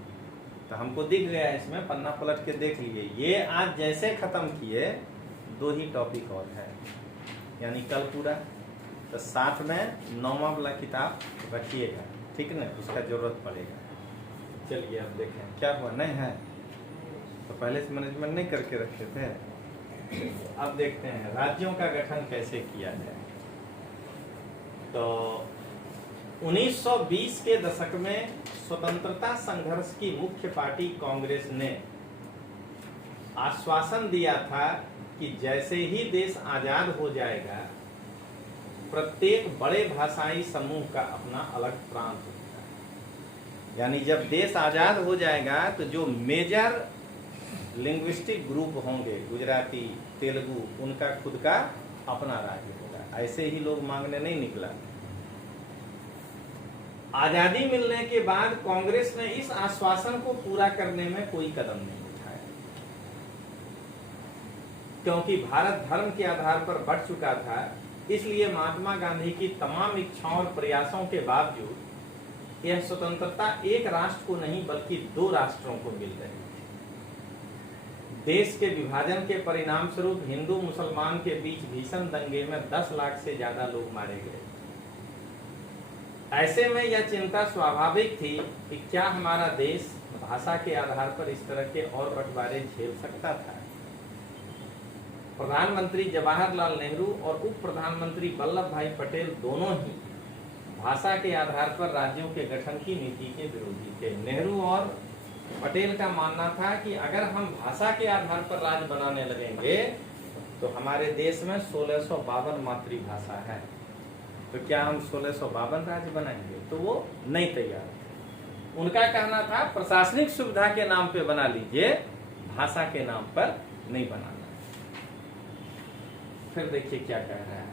तो हमको दिख गया इसमें, पन्ना पलट के देख लीजिए। ये आज जैसे खत्म किए 2 ही टॉपिक और है, यानी कल पूरा। तो साथ में 9वां वाला किताब रखिएगा, ठीक ना, उसका जरूरत पड़ेगा। चलिए अब देखें क्या हुआ, नहीं है तो पहले से मैनेजमेंट नहीं करके रखे थे। अब देखते हैं राज्यों का गठन कैसे किया जाए। तो 1920 के दशक में स्वतंत्रता संघर्ष की मुख्य पार्टी कांग्रेस ने आश्वासन दिया था कि जैसे ही देश आजाद हो जाएगा, प्रत्येक बड़े भाषाई समूह का अपना अलग प्रांत होगा। यानी जब देश आजाद हो जाएगा तो जो मेजर लिंग्विस्टिक ग्रुप होंगे, गुजराती, तेलुगु, उनका खुद का अपना राज्य होगा। ऐसे ही लोग मांगने नहीं निकला। आजादी मिलने के बाद कांग्रेस ने इस आश्वासन को पूरा करने में कोई कदम नहीं उठाया, क्योंकि भारत धर्म के आधार पर बढ़ चुका था। इसलिए महात्मा गांधी की तमाम इच्छाओं और प्रयासों के बावजूद यह स्वतंत्रता एक राष्ट्र को नहीं बल्कि 2 राष्ट्रों को मिल रही थी। देश के विभाजन के परिणाम स्वरूप हिंदू मुसलमान के बीच भीषण दंगे में 10 लाख से ज्यादा लोग मारे गए। ऐसे में यह चिंता स्वाभाविक थी कि क्या हमारा देश भाषा के आधार पर इस तरह के और बंटवारे झेल सकता था। प्रधानमंत्री जवाहरलाल नेहरू और उप प्रधानमंत्री वल्लभ भाई पटेल दोनों ही भाषा के आधार पर राज्यों के गठन की नीति के विरोधी थे। नेहरू और पटेल का मानना था कि अगर हम भाषा के आधार पर राज्य बनाने लगेंगे तो हमारे देश में 1652 मातृभाषा है, तो क्या हम 1652 राज्य बनाएंगे? तो वो नहीं तैयार थे। उनका कहना था प्रशासनिक सुविधा के नाम पे बना लीजिए, भाषा के नाम पर नहीं बनाना। फिर देखिए क्या कह रहा है।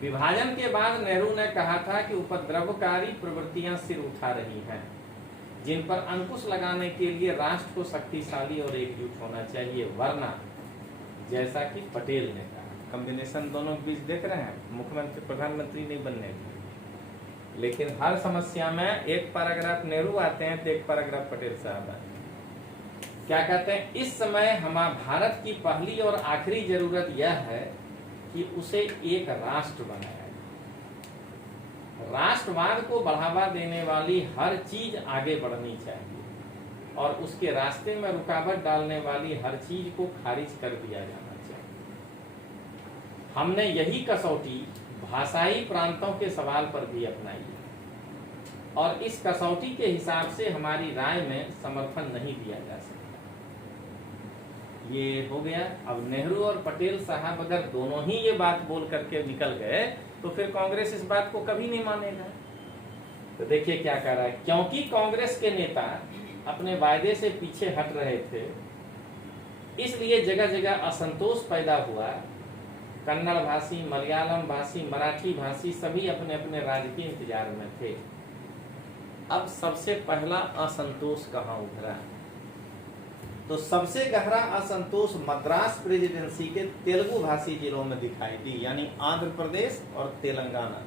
विभाजन के बाद नेहरू ने कहा था कि उपद्रवकारी प्रवृत्तियां सिर उठा रही हैं, जिन पर अंकुश लगाने के लिए राष्ट्र को शक्तिशाली और एकजुट होना चाहिए, वरना जैसा कि पटेल ने कहा, कॉम्बिनेशन दोनों के बीच देख रहे हैं, मुख्यमंत्री प्रधानमंत्री नहीं बनने की। लेकिन हर समस्या में एक पैराग्राफ नेहरू आते हैं तो एक पैराग्राफ पटेल साहब आते हैं। क्या कहते हैं? इस समय हमारे भारत की पहली और आखिरी जरूरत यह है कि उसे एक राष्ट्र बनाया। राष्ट्रवाद को बढ़ावा देने वाली हर चीज आगे बढ़नी चाहिए। और उसके रास्ते में रुकावट डालने वाली हर चीज को खारिज कर दिया जाना चाहिए। हमने यही कसौटी भाषाई प्रांतों के सवाल पर भी अपनाई है और इस कसौटी के हिसाब से हमारी राय में समर्थन नहीं दिया जा सकता। ये हो गया। अब नेहरू और पटेल साहब अगर दोनों ही ये बात बोल करके निकल गए तो फिर कांग्रेस इस बात को कभी नहीं मानेगा। तो देखिए क्या कह रहा है, क्योंकि कांग्रेस के नेता अपने वायदे से पीछे हट रहे थे, इसलिए जगह जगह असंतोष पैदा हुआ। कन्नड़ भाषी, मलयालम भाषी, मराठी भाषी सभी अपने अपने राज्य के इंतजार में थे। अब सबसे पहला असंतोष कहाँ उभरा? तो सबसे गहरा असंतोष मद्रास प्रेसिडेंसी के तेलुगु भाषी जिलों में दिखाई दी, यानी आंध्र प्रदेश और तेलंगाना।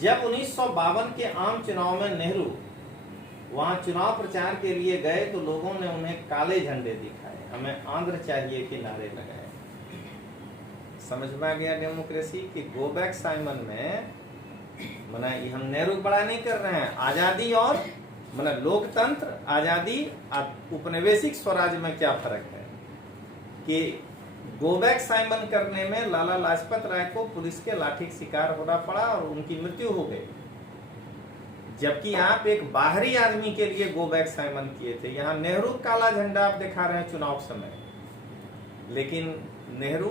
जब 1952 के आम चुनाव में नेहरू वहां चुनाव प्रचार के लिए गए तो लोगों ने उन्हें काले झंडे दिखाए, हमें आंध्र चाहिए के नारे लगाए। समझ में आ गया डेमोक्रेसी की गो बैक साइमन में मना हम नेहरू बड़ा नहीं कर रहे हैं। आजादी और मना लोकतंत्र, आजादी और उपनिवेशिक स्वराज में क्या फर्क है कि गो बैक साइमन करने में लाला लाजपत राय को पुलिस के लाठी का शिकार होना पड़ा और उनकी मृत्यु हो गई, जबकि आप एक बाहरी आदमी के लिए गो बैक साइमन किए थे। यहाँ नेहरू काला झंडा आप दिखा रहे हैं चुनाव समय, लेकिन नेहरू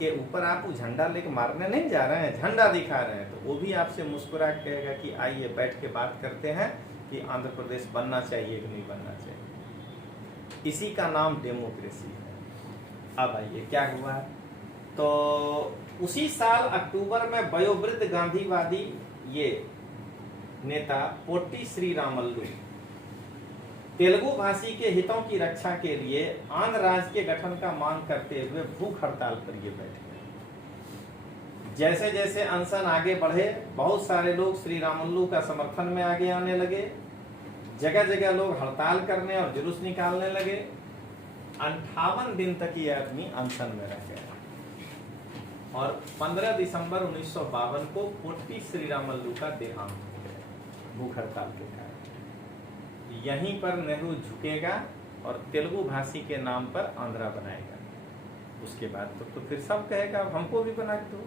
के ऊपर आप वो झंडा लेके मारने नहीं जा रहे हैं, झंडा दिखा रहे हैं। तो वो भी आपसे मुस्कुरा कहेगा कि आइए बैठ के बात करते हैं कि आंध्र प्रदेश बनना चाहिए कि नहीं बनना चाहिए। इसी का नाम डेमोक्रेसी है। अब आइए क्या हुआ, तो उसी साल अक्टूबर में वयोवृद्ध गांधीवादी ये नेता पोट्टी श्रीरामल्लू तेलुगु भाषी के हितों की रक्षा के लिए आंध्र राज्य के गठन का मांग करते हुए भूख हड़ताल पर ये बैठ गए। जैसे जैसे अनशन आगे बढ़े, बहुत सारे लोग श्रीरामल्लू का समर्थन में आगे आने लगे। जगह जगह लोग हड़ताल करने और जुलूस निकालने लगे। 58 दिन तक ये आदमी अनशन में रह गया और 15 दिसंबर 1952 को पोट्टी श्रीरामल्लू का देहांत हो गया भूख हड़ताल के कारण। यहीं पर नेहरू झुकेगा और तेलुगु भाषी के नाम पर आंध्रा बनाएगा। उसके बाद तो फिर सब कहेगा हमको भी बना दो।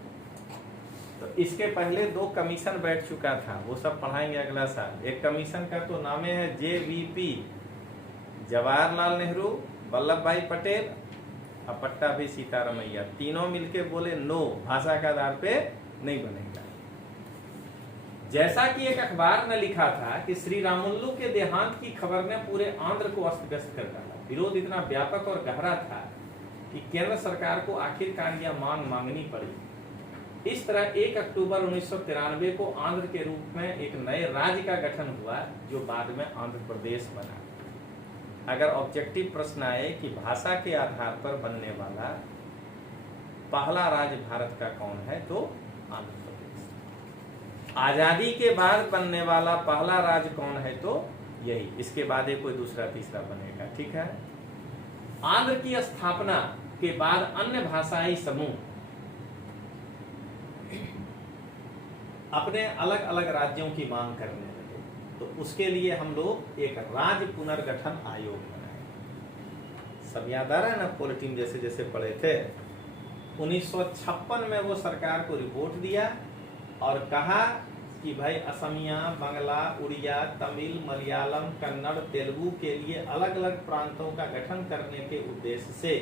तो इसके पहले 2 कमीशन बैठ चुका था, वो सब पढ़ाएंगे अगला साल। एक कमीशन का तो नाम है JVP, जवाहरलाल नेहरू, वल्लभ भाई पटेल और पट्टाभी सीतारमैया। तीनों मिलके बोले नो, भाषा के आधार पे नहीं बनेगा। जैसा कि एक अखबार ने लिखा था कि श्रीरामुल्लू के देहांत की खबर ने पूरे आंध्र को अस्त व्यस्त कर डाला। विरोध इतना व्यापक और गहरा था कि केंद्र सरकार को आखिरकार यह मांग मांगनी पड़ी। इस तरह 1 अक्टूबर 1993 को आंध्र के रूप में एक नए राज्य का गठन हुआ जो बाद में आंध्र प्रदेश बना। अगर ऑब्जेक्टिव प्रश्न आए कि भाषा के आधार पर बनने वाला पहला राज्य भारत का कौन है, तो आंध्र प्रदेश। आजादी के बाद बनने वाला पहला राज्य कौन है, तो यही। इसके बाद कोई दूसरा तीसरा बनेगा, ठीक है। आंध्र की स्थापना के बाद अन्य भाषाई समूह अपने अलग अलग राज्यों की मांग करने लगे। तो उसके लिए हम लोग एक राज्य पुनर्गठन आयोग बनाए। सब याद आ रहा है ना, पॉलिटिन जैसे जैसे पढ़े थे। 1956 में वो सरकार को रिपोर्ट दिया और कहा कि भाई असमिया, बांग्ला, उड़िया, तमिल, मलयालम, कन्नड़, तेलुगु के लिए अलग अलग प्रांतों का गठन करने के उद्देश्य से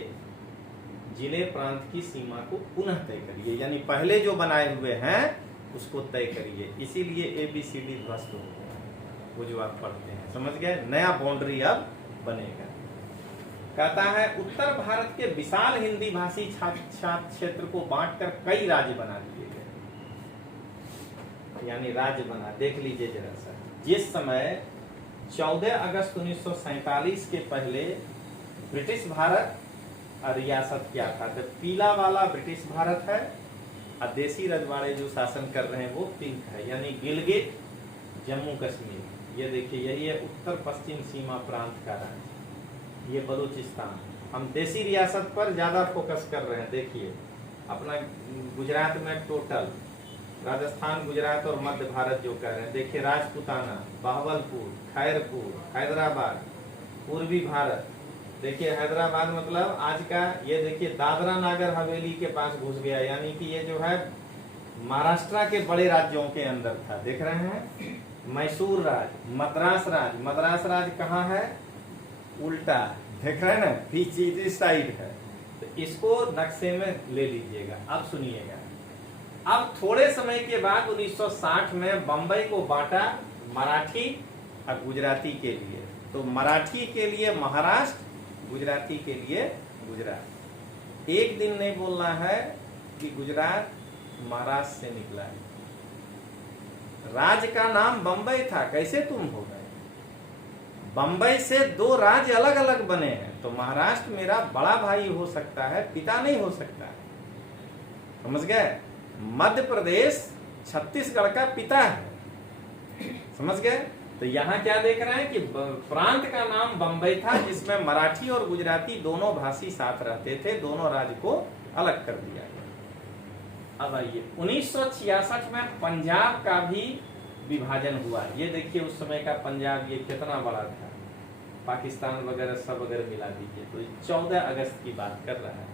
जिले प्रांत की सीमा को पुनः तय करिए, यानी पहले जो बनाए हुए हैं उसको तय करिए। इसीलिए ABCD ध्वस्त हो गया, वो जो आप पढ़ते हैं, समझ गए। नया बाउंड्री अब बनेगा। कहता है उत्तर भारत के विशाल हिंदी भाषी क्षेत्र को बांटकर कई राज्य बना दिए गए, यानी राज्य बना। देख लीजिए जरा सा, जिस समय 14 अगस्त 1947 के पहले ब्रिटिश भारत और रियासत क्या था, तो पीला वाला ब्रिटिश भारत है और देसी रजवाड़े जो शासन कर रहे हैं वो पिंक है, यानी गिलगित, जम्मू कश्मीर। ये देखिए, यही है उत्तर पश्चिम सीमा प्रांत का राज्य, ये बलूचिस्तान। हम देसी रियासत पर ज्यादा फोकस कर रहे हैं। देखिए अपना गुजरात में टोटल राजस्थान, गुजरात और मध्य भारत जो कह रहे हैं, देखिए राजपूताना, बहावलपुर, खैरपुर, हैदराबाद, पूर्वी भारत। देखिए हैदराबाद मतलब आज का ये देखिए दादरा नागर हवेली के पास घुस गया, यानी कि ये जो है महाराष्ट्र के बड़े राज्यों के अंदर था। देख रहे हैं, मैसूर राज, मद्रास राज। मद्रास राज कहाँ है? उल्टा, देख रहे हैं ना, पीछे इस साइड है। तो इसको नक्शे में ले लीजिएगा। अब सुनिएगा, अब थोड़े समय के बाद 1960 में बंबई को बांटा मराठी और गुजराती के लिए। तो मराठी के लिए महाराष्ट्र, गुजराती के लिए गुजरात। एक दिन नहीं बोलना है कि गुजरात महाराष्ट्र से निकला है। राज्य का नाम बंबई था, कैसे तुम हो गए? बंबई से दो राज्य अलग अलग बने हैं, तो महाराष्ट्र मेरा बड़ा भाई हो सकता है, पिता नहीं हो सकता है। समझ गए? मध्य प्रदेश छत्तीसगढ़ का पिता है। समझ गए? तो यहाँ क्या देख रहे हैं कि प्रांत का नाम बंबई था, जिसमें मराठी और गुजराती दोनों भाषी साथ रहते थे, दोनों राज्य को अलग कर दिया गया। अब आइए 1966 में पंजाब का भी विभाजन हुआ। ये देखिए उस समय का पंजाब ये कितना बड़ा था, पाकिस्तान वगैरह सब अगर मिला दीजिए तो 14 अगस्त की बात कर रहा है।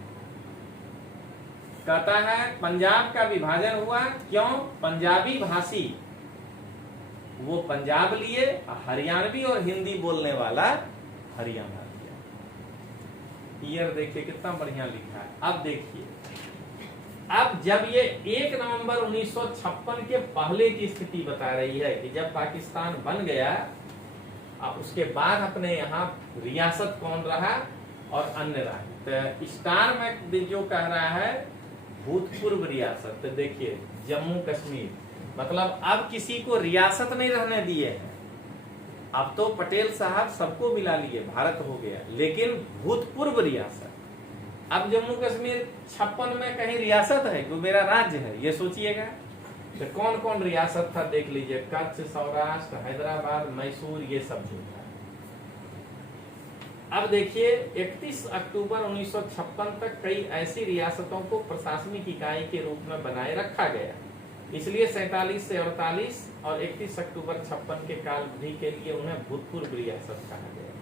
कहता है पंजाब का विभाजन हुआ, क्यों? पंजाबी भाषी वो पंजाब लिए, हरियाणवी और हिंदी बोलने वाला हरियाणा लिया। ईयर देखिए कितना बढ़िया लिखा है। अब देखिए, अब जब ये 1 नवंबर 1956 के पहले की स्थिति बता रही है कि जब पाकिस्तान बन गया, अब उसके बाद अपने यहाँ रियासत कौन रहा और अन्य राज्य। तो स्टार में जो कह रहा है भूतपूर्व रियासत, तो देखिए जम्मू कश्मीर, मतलब अब किसी को रियासत नहीं रहने दिए हैं। अब तो पटेल साहब सबको मिला लिए, भारत हो गया, लेकिन भूतपूर्व रियासत। अब जम्मू कश्मीर 56 में कहीं रियासत है जो मेरा राज्य है, ये सोचिएगा। तो कौन कौन रियासत था देख लीजिए, कच्छ, सौराष्ट्र, हैदराबाद, मैसूर, ये सब जो था। अब देखिए 31 अक्टूबर 1956 तक कई ऐसी रियासतों को प्रशासनिक इकाई के रूप में बनाए रखा गया। इसलिए 47 से 48 और 31 अक्टूबर 56 के काल अवधि के लिए उन्हें भूतपूर्व रियासत कहा गया।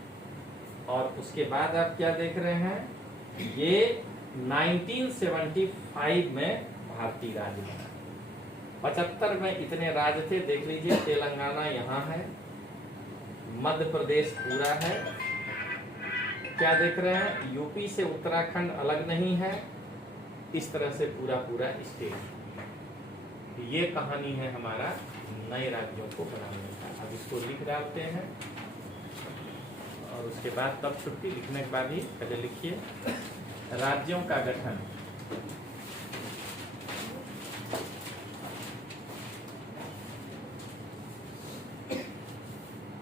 और उसके बाद आप क्या देख रहे हैं, ये 1975 में भारतीय राज्य बना। 75 में इतने राज्य थे, देख लीजिए तेलंगाना यहाँ है, मध्य प्रदेश पूरा है, क्या देख रहे हैं, यूपी से उत्तराखंड अलग नहीं है, इस तरह से पूरा पूरा स्टेट। ये कहानी है हमारा नए राज्यों को बनाने का। अब इसको लिख डालते हैं और उसके बाद तब छुट्टी। लिखने के बाद ही पहले लिखिए राज्यों का गठन।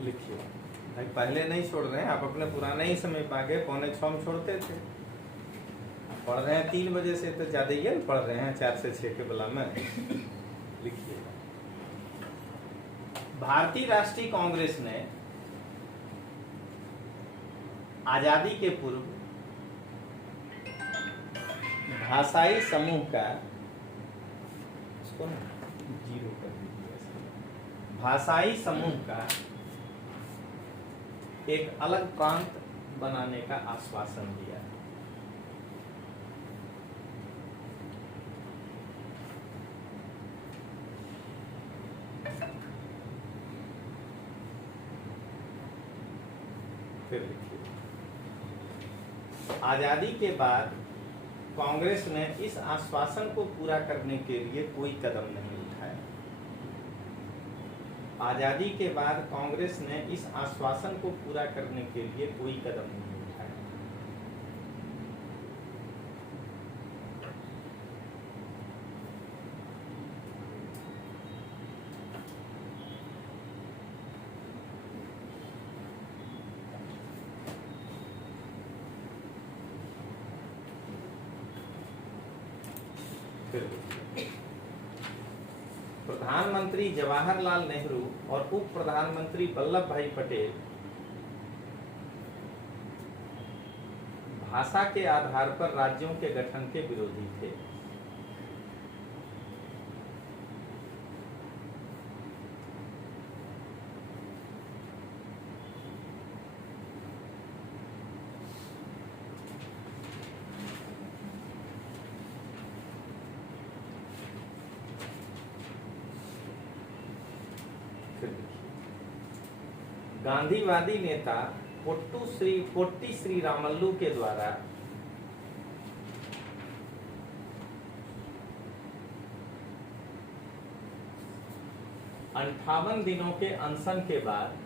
लिखिए भाई, पहले नहीं छोड़ रहे हैं आप, अपने पुराने ही समय पा गए, 5:45 में छोड़ते थे। पढ़ रहे हैं 3 बजे से, तो ज्यादा ही पढ़ रहे हैं 4 से 6 के बेला में। लिखिए, भारतीय राष्ट्रीय कांग्रेस ने आजादी के पूर्व भाषाई समूह का, उसको जीरो कर दीजिए, भाषाई समूह का एक अलग प्रांत बनाने का आश्वासन दिया। आजादी के बाद कांग्रेस ने इस आश्वासन को पूरा करने के लिए कोई कदम नहीं उठाया। आजादी के बाद कांग्रेस ने इस आश्वासन को पूरा करने के लिए कोई कदम नहीं उठाया। प्रधानमंत्री जवाहरलाल नेहरू और उप प्रधानमंत्री वल्लभ भाई पटेल भाषा के आधार पर राज्यों के गठन के विरोधी थे। गांधीवादी नेता पोट्टी श्री रामल्लू के द्वारा अंठावन दिनों के अनशन के बाद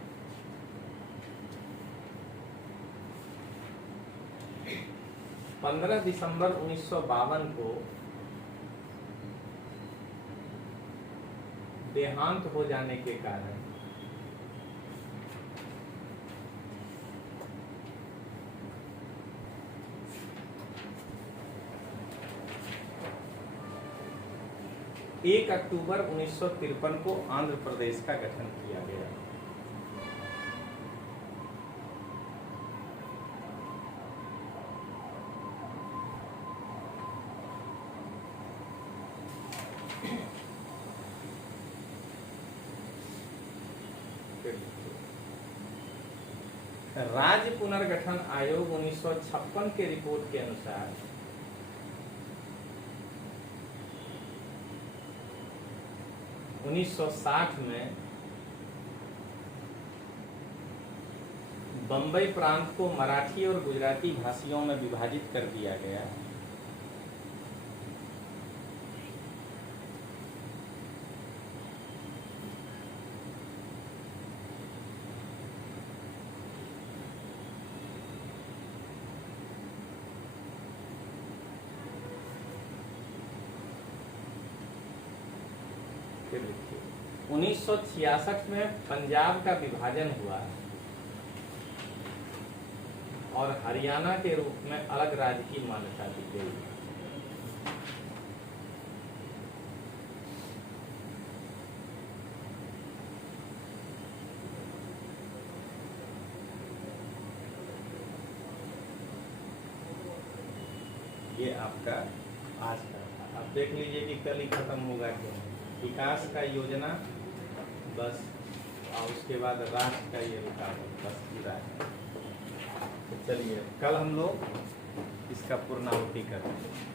15 दिसंबर 1952 को देहांत हो जाने के कारण एक अक्टूबर 1953 को आंध्र प्रदेश का गठन किया गया। राज्य पुनर्गठन आयोग 1956 के रिपोर्ट के अनुसार उन्नीस 1960 में बंबई प्रांत को मराठी और गुजराती भाषियों में विभाजित कर दिया गया। फिर देखिए 1966 में पंजाब का विभाजन हुआ और हरियाणा के रूप में अलग राज्य की मान्यता दी गई। ये आपका आज का था। अब देख लीजिए कि कल ही खत्म होगा क्यों। विकास का योजना बस और उसके बाद राष्ट्र का ये रुकावट बस पूरा है। तो चलिए कल हम लोग इसका पूर्णाहुति करते हैं।